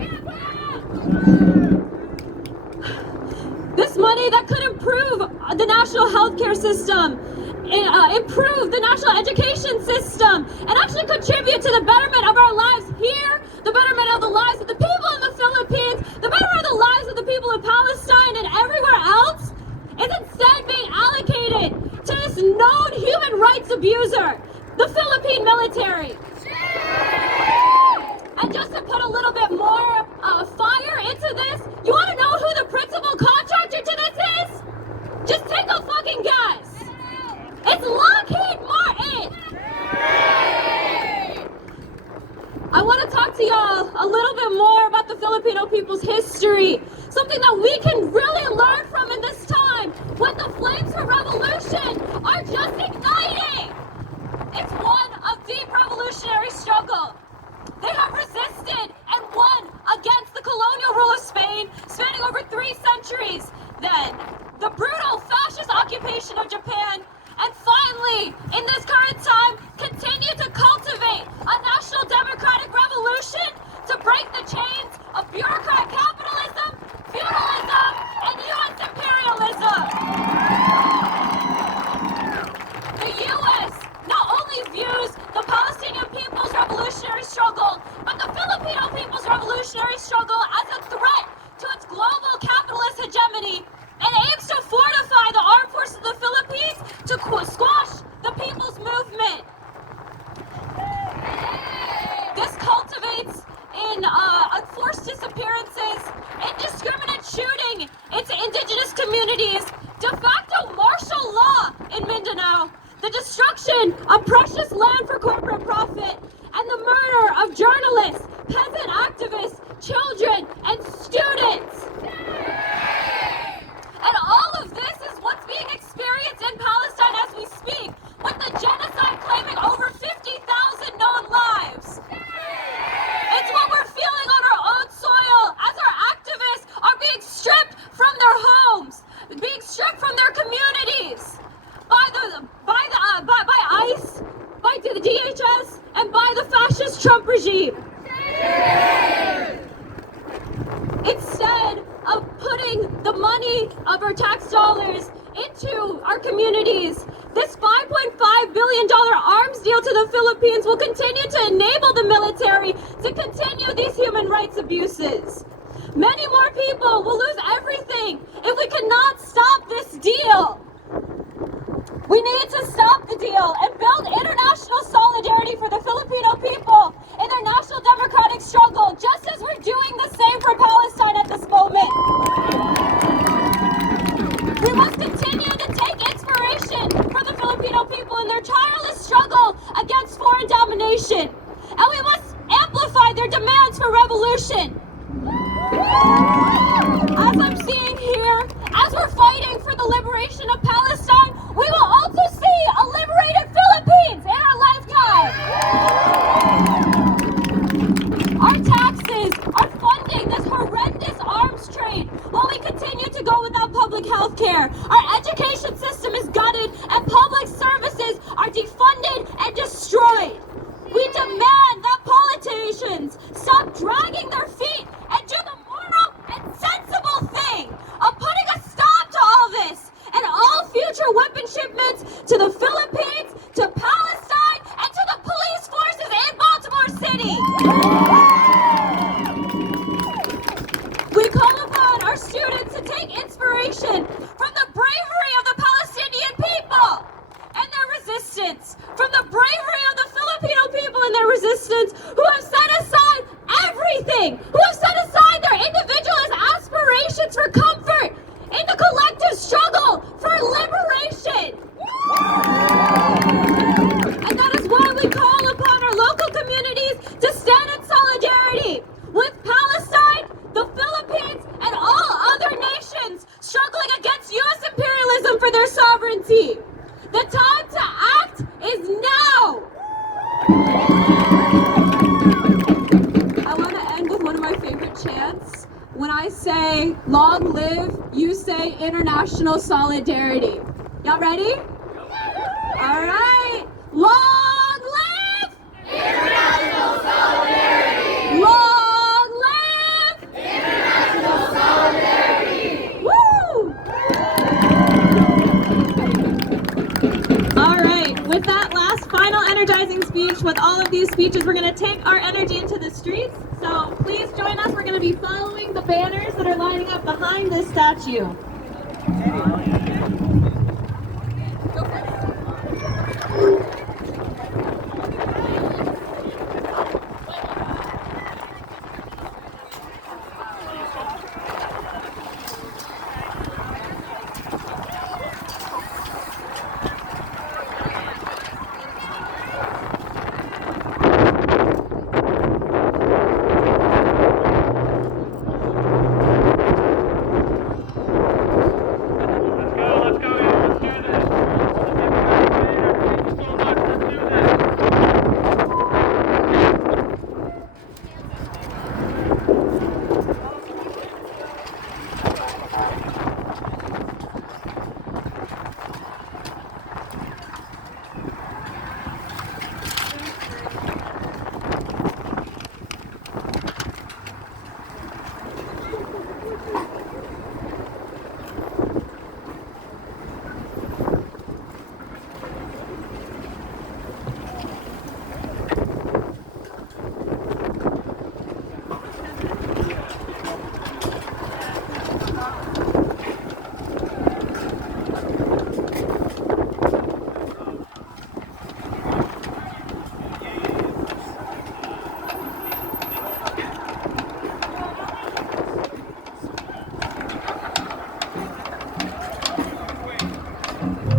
This money that could improve the national healthcare system, improve the national education system, and actually contribute to the betterment of our lives here, the betterment of the lives of the people in the Philippines, the betterment of the lives of the people in Palestine and everywhere else, is instead being allocated to this known human rights abuser, the Philippine military. And just to put a little bit more fire into this, you want to know who the principal contractor to this is? Just take a fucking guess. It's Lockheed Martin. I want to talk to y'all a little bit more about the Filipino people's history, something that we can really learn from in this time when the flames for revolution are just igniting. It's one of deep revolutionary struggle. They have resisted and won against the colonial rule of Spain, spanning over 3 centuries. Then, the brutal fascist occupation of Japan, and finally, in this current time, continue to cultivate a national democratic revolution to break the chains of bureaucrat capitalism, feudalism, and U.S. imperialism. The U.S. not only views the Palestinian people's revolutionary struggle, but the Filipino people's revolutionary struggle as a threat to its global capitalist hegemony, and aims to fortify the armed forces of the Philippines to squash the people's movement. This cultivates in forced disappearances, indiscriminate shooting into indigenous communities, de facto martial law in Mindanao, the destruction of precious land for corporate profit, and the murder of journalists, peasant activists, children, and students. And all of this is what's being experienced in Palestine as we speak, with the genocide claiming over 50,000 known lives. It's what we're feeling on our own soil as our activists are being stripped from their homes, being stripped from their communities by ICE, by the DHS, and by the fascist Trump regime. Instead of putting the money of our tax dollars into our communities, this $5.5 billion arms deal to the Philippines will continue to enable the military to continue these human rights abuses. Many more people will lose everything if we cannot stop this deal. We need to stop the deal and build international solidarity for the Filipino people demands for revolution. As I'm seeing here, as we're fighting for the liberation of Palestine, we will also see a liberated Philippines in our lifetime. Our taxes are funding this horrendous arms trade while we continue to go without public health care. Our education system is gutted and public services are defunded and destroyed. We demand that politicians stop dragging their feet and do the moral and sensible thing of putting a stop to all this and all future weapon shipments to the Philippines, to Palestine, and to the police forces in Baltimore City. We call upon our students to take inspiration from the bravery of the Palestinian people and their resistance, from the bravery of the Filipino people and their resistance, who have set aside everything, who have set aside their individualist aspirations for comfort in the collective struggle for liberation. And that is why we call upon our local communities to stand in solidarity with Palestine, the Philippines, and all other nations struggling against U.S. imperialism for their sovereignty. The time to act is now! I want to end with one of my favorite chants. When I say long live, you say international solidarity. Y'all ready? All right. Long live international solidarity! Long live international solidarity! Woo! All right, with that last final energizing speech, with all of these speeches, we're going to take our energy into the streets. So please join us. We're going to be following the banners that are lining up behind this statue.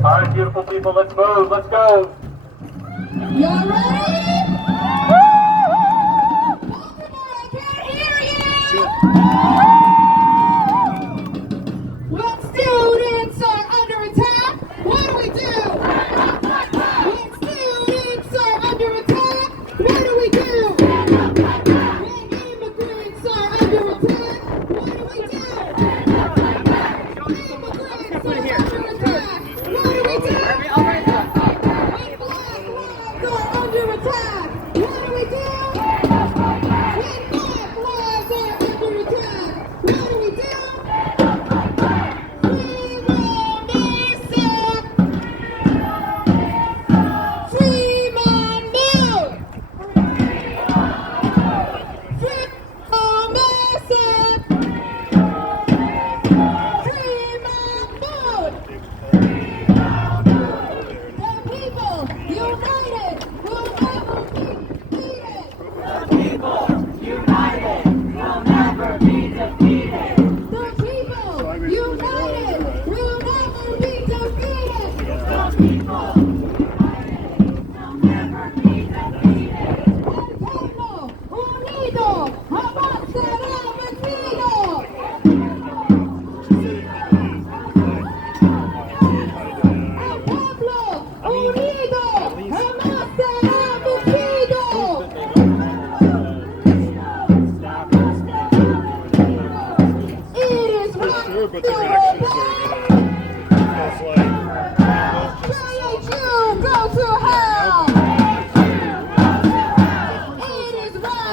All right, beautiful people, let's move, let's go. Y'all ready? Baltimore, I can't hear you! When students are under attack, what do we do? When students are under attack, what do we do? When immigrants are under attack, what do we do? Immigrants are under attack, what do we do? When black lives are under attack,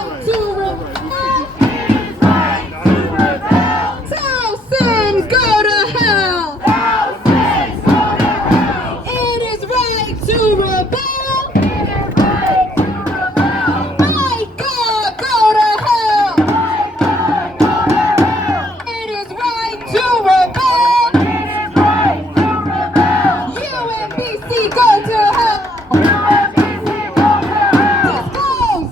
right to rebel. It is right to rebel. Tell sin, go to hell. Tell sin, go to hell. It is right to rebel. It is right to rebel. My God, go to hell. My God, go to hell. It is right to rebel. It is right to rebel. UMBC, go to hell. UMBC, go to hell. Disclose.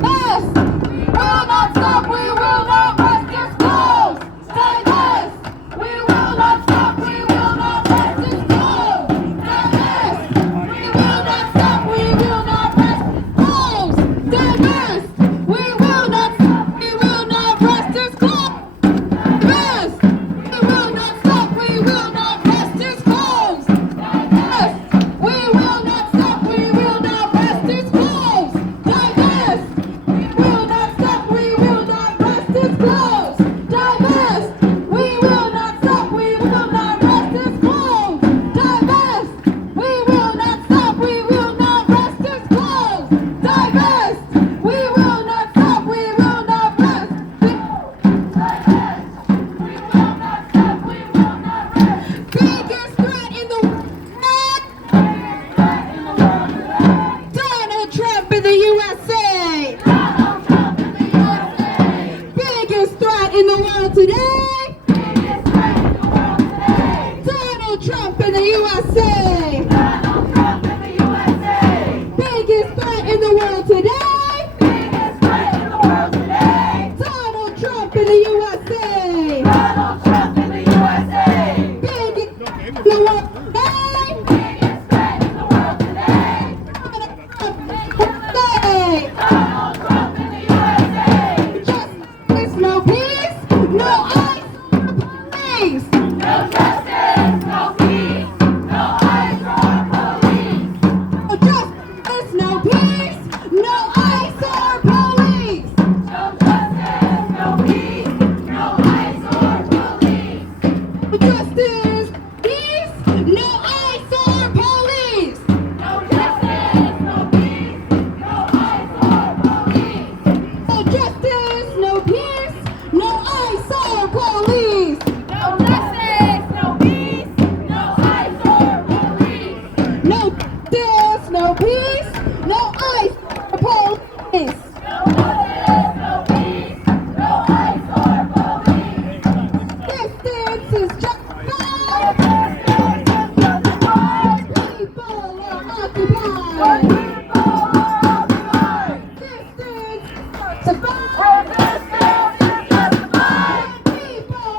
Yes. We will not stop. We will not rest. Disclose. Divest. We will not stop. We will not rest. Disclose. Divest. We will not stop. We will not rest. Disclose. Divest. We will not stop. We will not rest. Disclose. Divest. We will not stop. We will not rest. Disclose. Divest. We will not stop. We will not rest. Disclose. Divest. We will not stop. We will not rest. Disclose. Divest. We will not stop. We will not rest. Disclose. Divest. We will not stop. We will not rest. Disclose. Divest. We will not stop. We will not rest. Divest. We will not stop. We will not rest. Biggest threat in the world. Donald Trump in the USA. Donald Trump in the USA. Biggest threat in the world today. Biggest threat in the world today. Donald Trump in the USA. Donald Trump in the USA. Biggest threat in the world today. Biggest threat in the world today. Donald Trump in the USA. Donald Trump in the USA. Biggest threat in the world today. Biggest threat in the world today. Donald Trump in the USA. Justice, no peace, no ice or police. No justice, no peace, no ice or police. No justice, no peace, no ice or police. No justice, no peace, no ice or police. No justice, peace, no ice or police. No justice, no peace, no ice or police. No justice, no peace, no ice or police. No justice, no peace, no ice or police. No justice, no peace, no ice or police. No justice, no peace, no ice or police. Distance is justified. Distance is justified. People are occupied. People are occupied. Distance is justified. Resistance is justified. People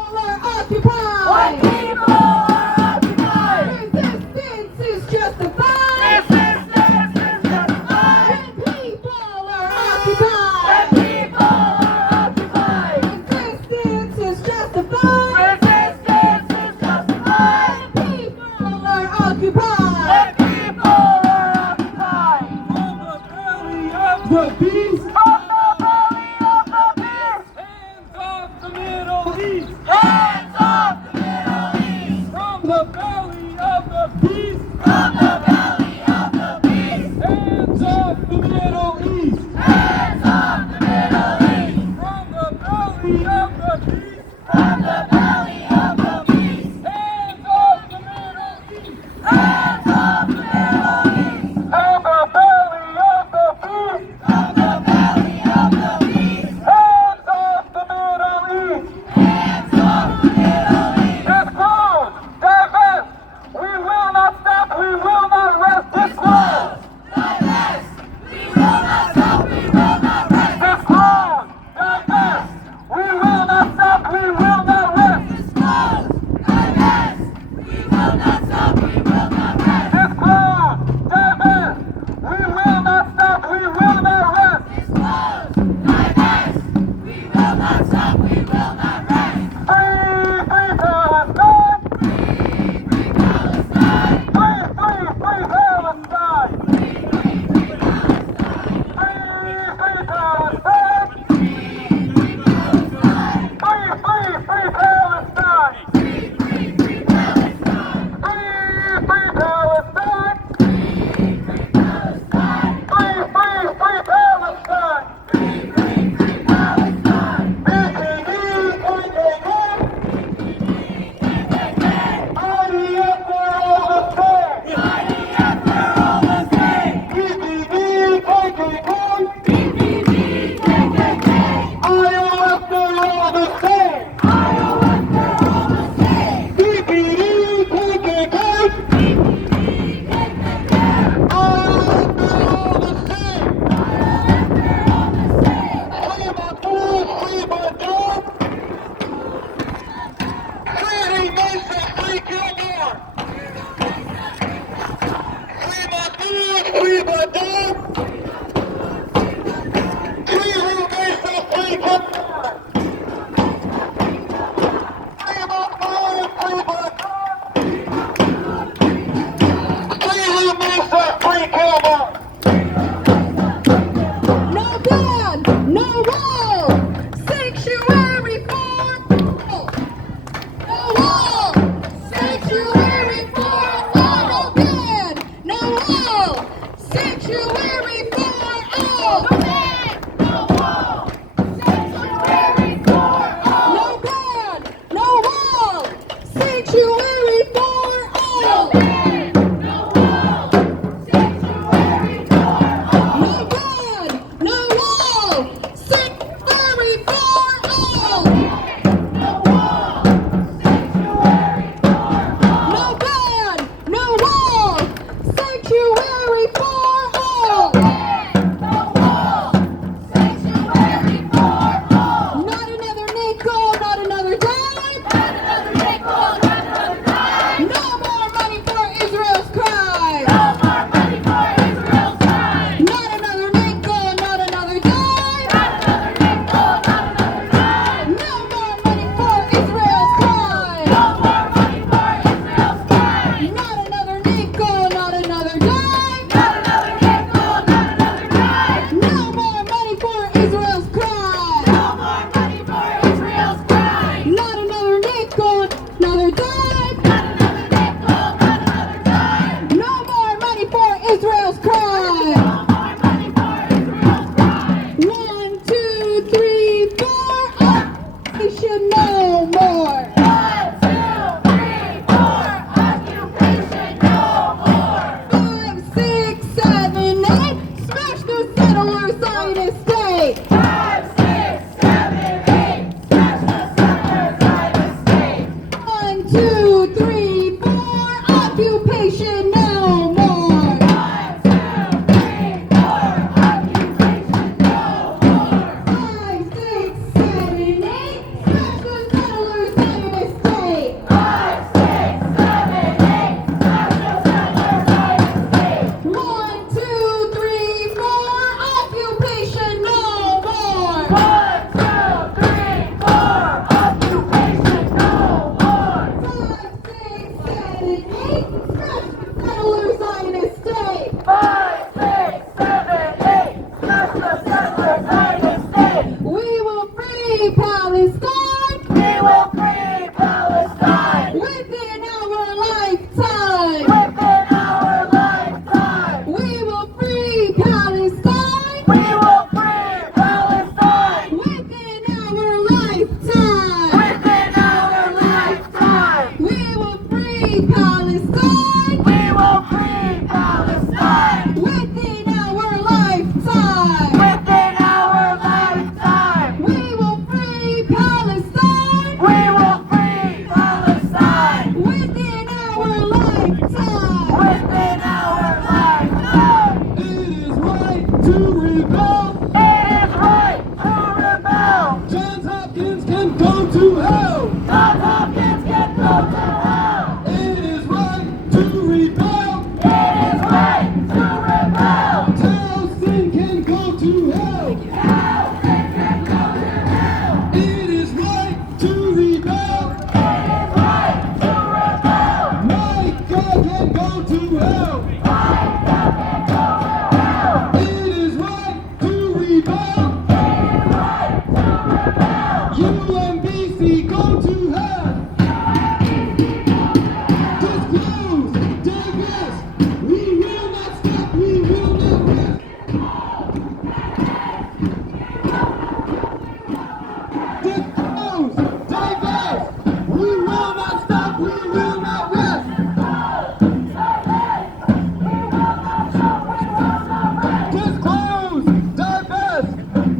are occupied. People are occupied. Resistance is justified. Resistance is justified. People are occupied. People are occupied. Resistance is justified. Resistance is justified. People are occupied. People are occupied. On the belly of the beast. On the belly of the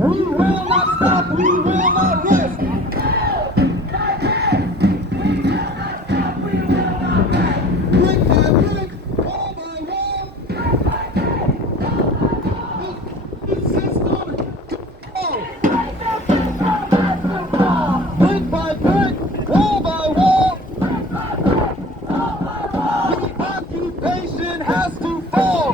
We will not stop, we will not rest. Brick by brick, wall by wall. This system, oh. Brick by brick, wall by wall. The occupation has to fall.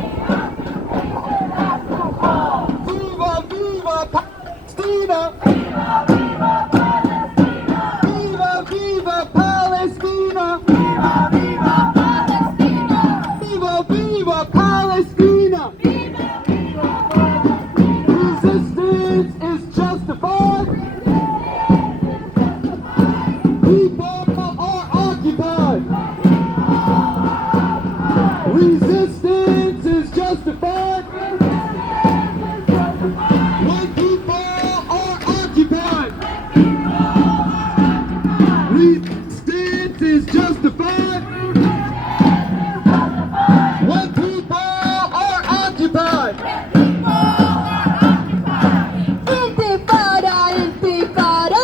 Viva, viva Palestina! Viva, viva Palestina! Viva, viva Palestina! Resistance is justified. People are occupied. Resistance is justified. When people are occupied. Resistance is justified. When people are occupied. Intifada, intifada.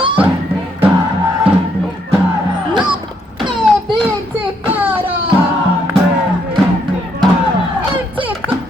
Not the intifada. Intifada.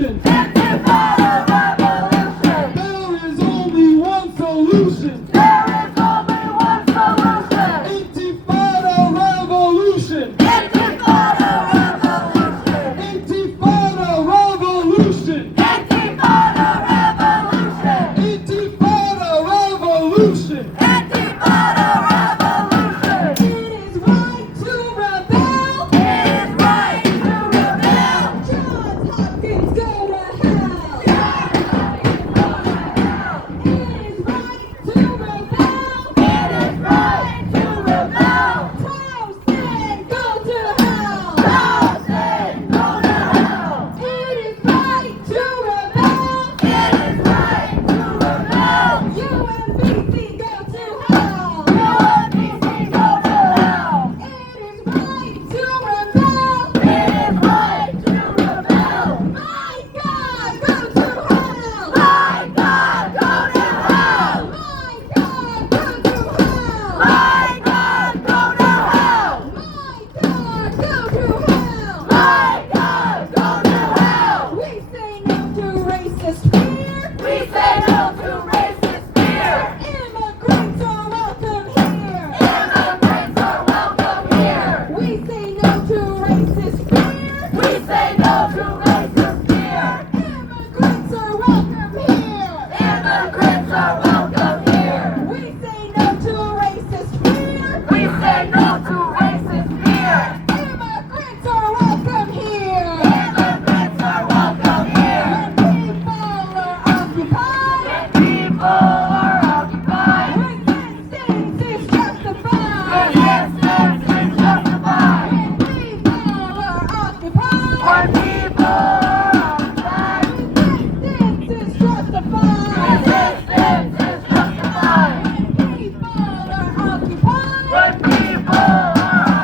revolution. Intifada revolution. There is only one solution. There is only one solution. Intifada revolution. Intifada revolution. Intifada revolution. Intifada revolution. Intifada revolution. Intifada revolution. It is right to rebel. It is right to rebel. Johns Hopkins, go to hell. Johns Hopkins, go to hell. It is right to rebel. It is right to rebel. Towson, go to hell. Towson, go to hell. It is right to rebel. It is right to rebel. UMBC, go to hell. UMBC, go to hell. It is right to rebel. It is right to rebel. My God, go to hell. My God, go to hell. My God, go to hell. My God, go to hell. My God, go to hell. My God, go to hell. We say no to racist fear. We say no to racist fear. Immigrants are welcome here. Immigrants are welcome here. We say no to racist fear. We say no to racist fear. Immigrants are welcome here. Immigrants are welcome here. We say no to racist fear. We say no to racist fear. Immigrants are welcome here. Immigrants are welcome here. When people are occupied. When people are occupied. Resistance is justified. Resistance is justified. When people are occupied. When people are occupied. Resistance is justified. Resistance is justified. When people are occupied. When people are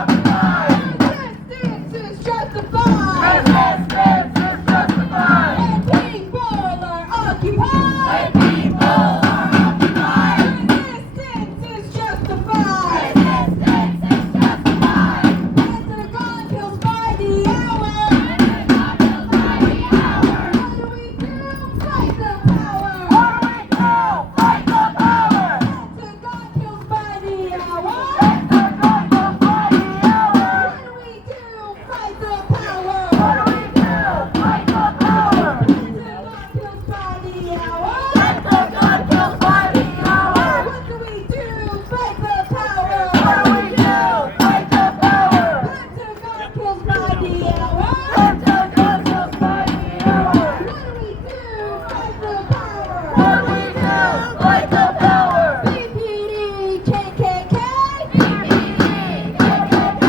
occupied. Resistance is justified. Resistance is justified. When people are occupied. When people are occupied. Resistance is justified. Resistance is justified. After God kills by the hour. After God kills by the hour. What do we do? Fight the power. What do we do? Fight the power. After God kills by the hour. After God kills by the hour. What do we do? Fight the power. What do we do? Fight the power. After God kills by the hour. After God kills by the hour. What do we do? Fight the power. What do we do? Fight the power. After God kills by the hour. After God kills by the hour. What do we do? Fight the power. What do we do? Fight the power. BPD, KKK. BPD, KKK.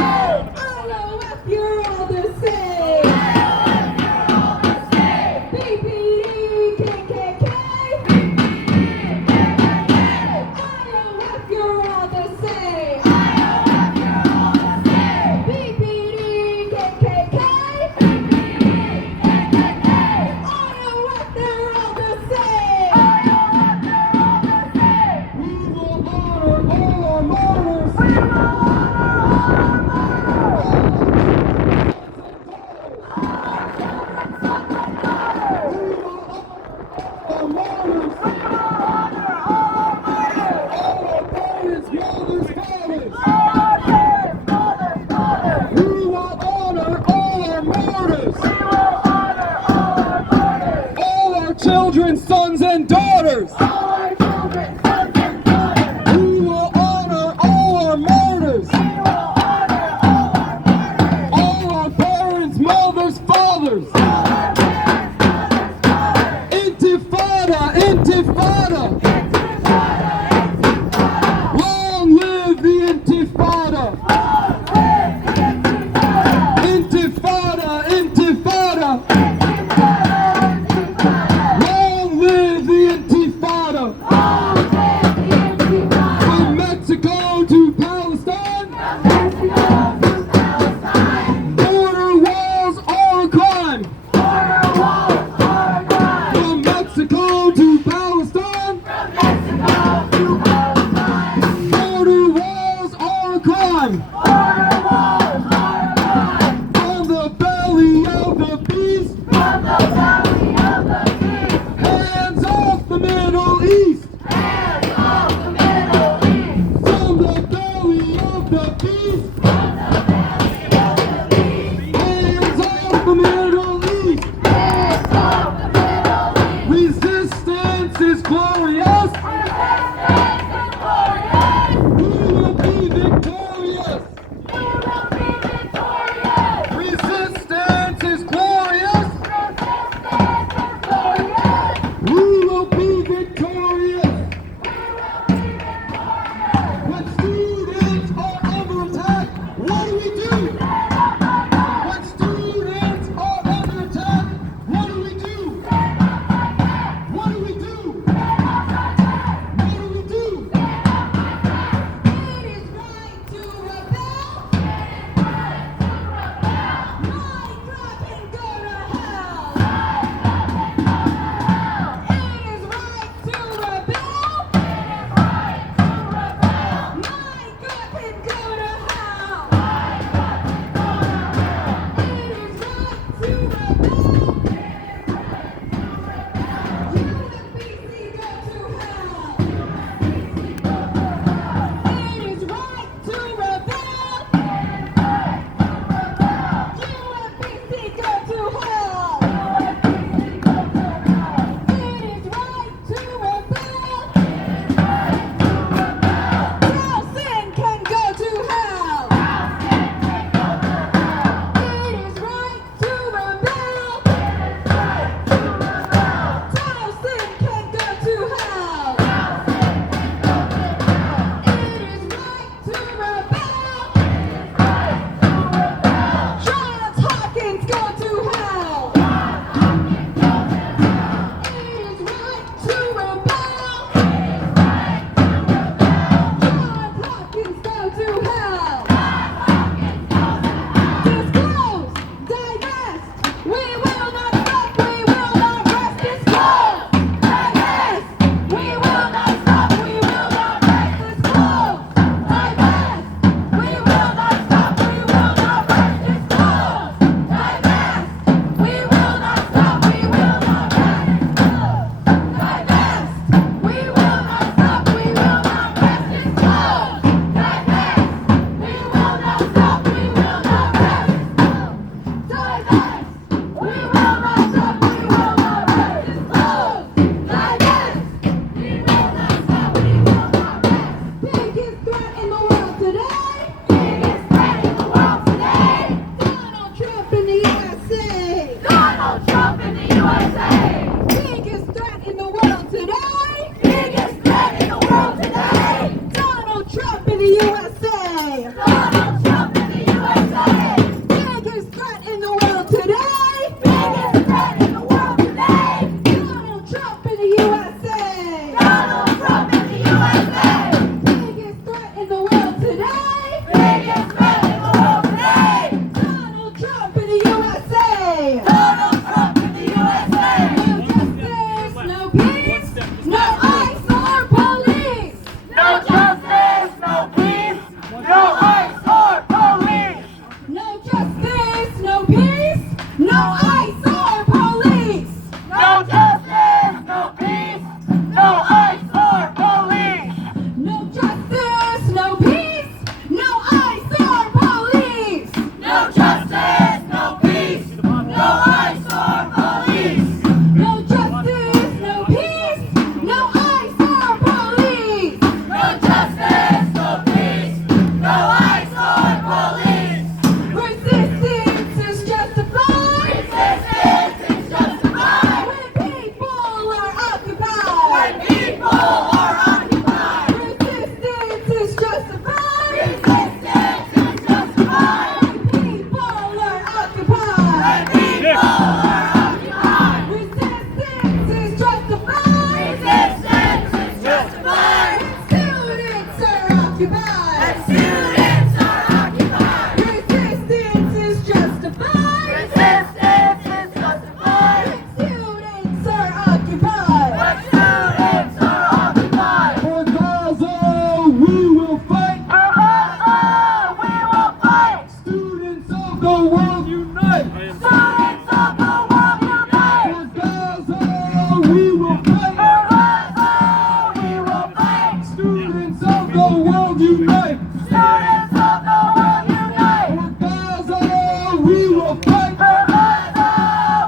IOF, you're all the same. IOF, you're all the same. BPD, KKK. BPD, KKK. IOF, you're all the same. IOF, you're all the same. BPD, KKK. BPD, KKK. IOF, they're all the same. IOF, they're all the same. We will honor all our martyrs. We will honor all our martyrs. Our martyrs. We will honor all our martyrs. All our parents, mothers, fathers. All our parents, mothers, fathers. We will honor all our martyrs. We will honor all our martyrs. All our children, sons and daughters. All our children, sons and daughters. We will honor all our martyrs. We will honor all our martyrs. All our parents, mothers, fathers. All our parents, mothers, fathers. Intifada, intifada. Intifada, intifada. Long live the intifada. Long live the intifada. Intifada, intifada. Intifada, intifada. Long live the intifada. No justice, no peace, no ICE or police. No justice, no peace, no ICE or police. No justice, no peace, no ICE or police. No justice, no peace, no ICE or police. No justice, no peace, no ICE or police. Resistance is justified. Resistance is justified. When people are occupied. When people are occupied. Resistance is justified. Resistance is justified. When people are occupied. When people are occupied. Resistance is justified. Resistance is justified. When students are occupied. When students are occupied. Resistance is justified. Resistance is justified. When students are occupied. When students are occupied. For Gaza, we will fight. For Gaza, we will fight. Students of the world unite. Students of the world unite. For Gaza, we will fight. For Gaza, we will fight. Students of the world unite. Students of the world unite. For Gaza, we will fight. For Gaza,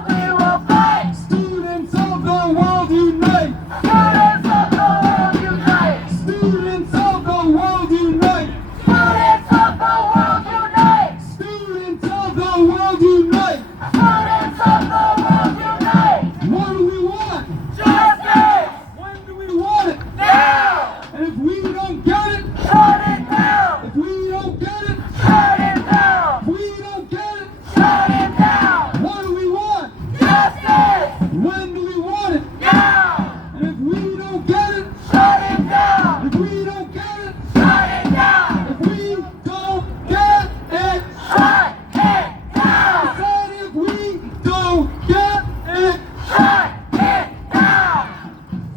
we will fight. Students of the world unite. Students of the world unite. Students of the world unite. Students of the world unite. Students of the world unite. Students of the world unite. What do we want? Justice! When do we want it? Now! And if we don't get it, Shut it down! if we don't get it, Shut it down! if we don't get it, Shut it down! what do we want? Justice! When do we want it? Now! And if we don't get it, Shut it down! if we don't get it, Shut it down! if we don't get it, Shut it down! said if we don't get it, Shut it down!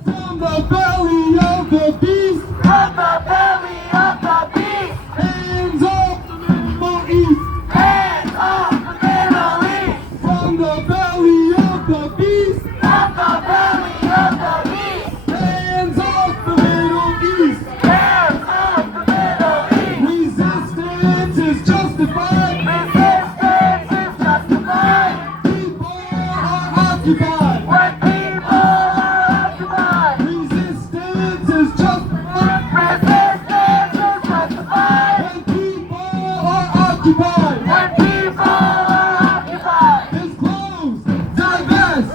from the belly of the beast, From the belly of the beast! hands off the Middle East, Hands off the Middle East! from the belly of the beast, From the belly of the beast! hands off the Middle East. Hands off the Middle East! Resistance is justified. Resistance is justified! People are occupied. When people are occupied! Resistance is justified. Resistance is justified! When people are occupied. When people are occupied! Disclose, divest.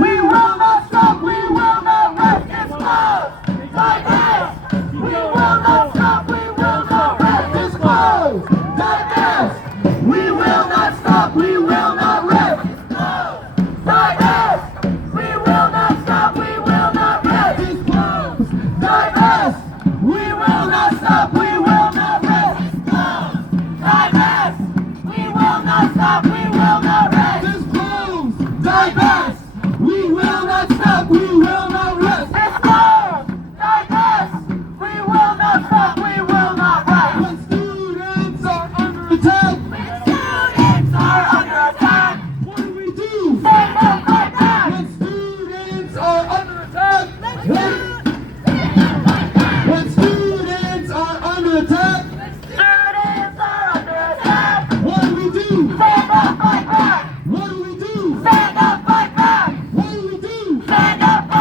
We will not stop, we will not rest! Disclose! Divest! We will not stop, we will not rest! Disclose, divest. We will not stop, we will not rest! Disclose! Divest! We will not stop, we will not rest! Disclose, divest. We will not stop, we will not rest! Disclose! Divest! We will not stop, we will not rest! Disclose, divest. We will not stop, we will not rest. Disclose! Divest! We will not stop, we will not rest! When students are under attack, Students are under attack! what do we do? Stand up, fight back! When students are under attack, when students are under attack, Students are under attack! what do we do? Stand up, fight back! What do we do? Stand up, fight back! What do we do? Stand up, fight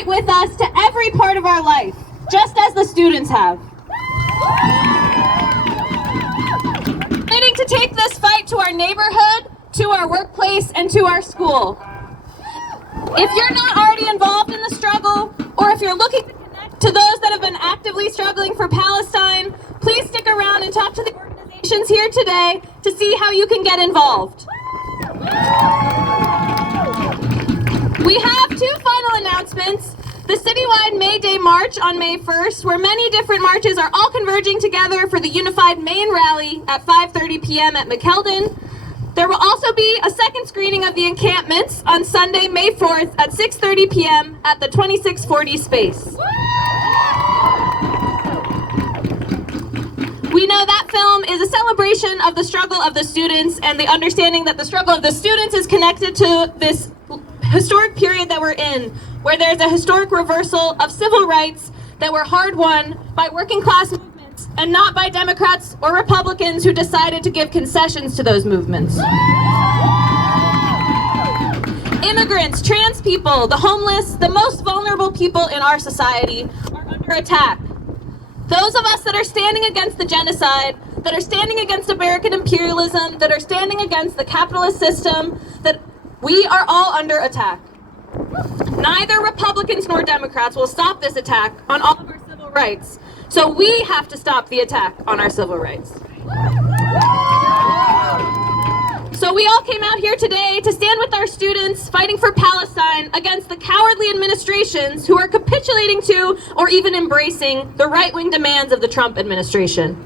fight with us to every part of our life, just as the students have. Fighting to take this fight to our neighborhood, to our workplace, and to our school. If you're not already involved in the struggle, or if you're looking to connect to those that have been actively struggling for Palestine, please stick around and talk to the organizations here today to see how you can get involved. We have two final announcements. The citywide May Day March on May 1st, where many different marches are all converging together for the unified main rally at 5:30 p.m. at McKeldin. There will also be a second screening of the encampments on Sunday, May 4th at 6:30 p.m. at the 2640 space. We know that film is a celebration of the struggle of the students and the understanding that the struggle of the students is connected to this historic period that we're in, where there's a historic reversal of civil rights that were hard won by working class movements and not by Democrats or Republicans who decided to give concessions to those movements. Immigrants, trans people, the homeless, the most vulnerable people in our society are under attack. Those of us that are standing against the genocide, that are standing against American imperialism, that are standing against the capitalist system, that we are all under attack. Neither Republicans nor Democrats will stop this attack on all of our civil rights. So we have to stop the attack on our civil rights. So we all came out here today to stand with our students fighting for Palestine against the cowardly administrations who are capitulating to or even embracing the right-wing demands of the Trump administration.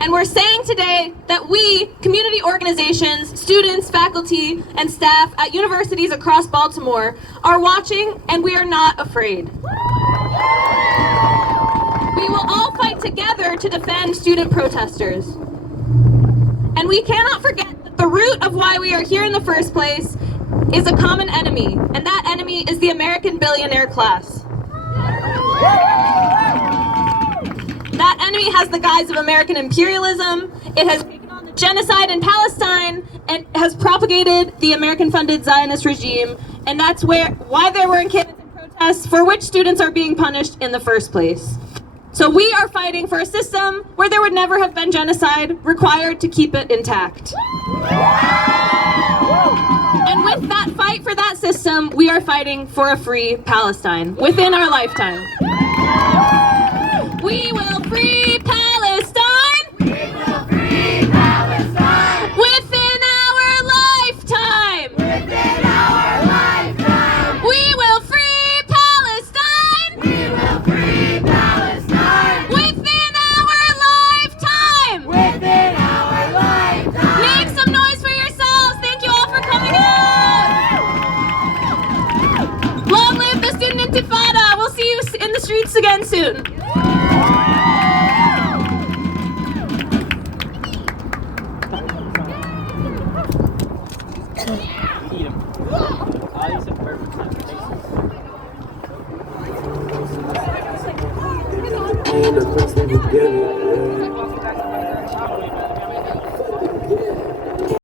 And we're saying today that we, community organizations, students, faculty, and staff at universities across Baltimore are watching, and we are not afraid. We will all fight together to defend student protesters. And we cannot forget that the root of why we are here in the first place is a common enemy, and that enemy is the American billionaire class. That enemy has the guise of American imperialism. It has taken on the genocide in Palestine and has propagated the American-funded Zionist regime. And that's why there were encampments and protests for which students are being punished in the first place. So we are fighting for a system where there would never have been genocide, required to keep it intact. And with that fight for that system, we are fighting for a free Palestine within our lifetime. We will free Palestine! We will free Palestine! Within our lifetime! Within our lifetime! We will free Palestine! We will free Palestine! Within our lifetime! Within our lifetime! Make some noise for yourselves! Thank you all for coming out! Long live the Student Intifada! We'll see you in the streets again soon. The best thing to get it, yeah.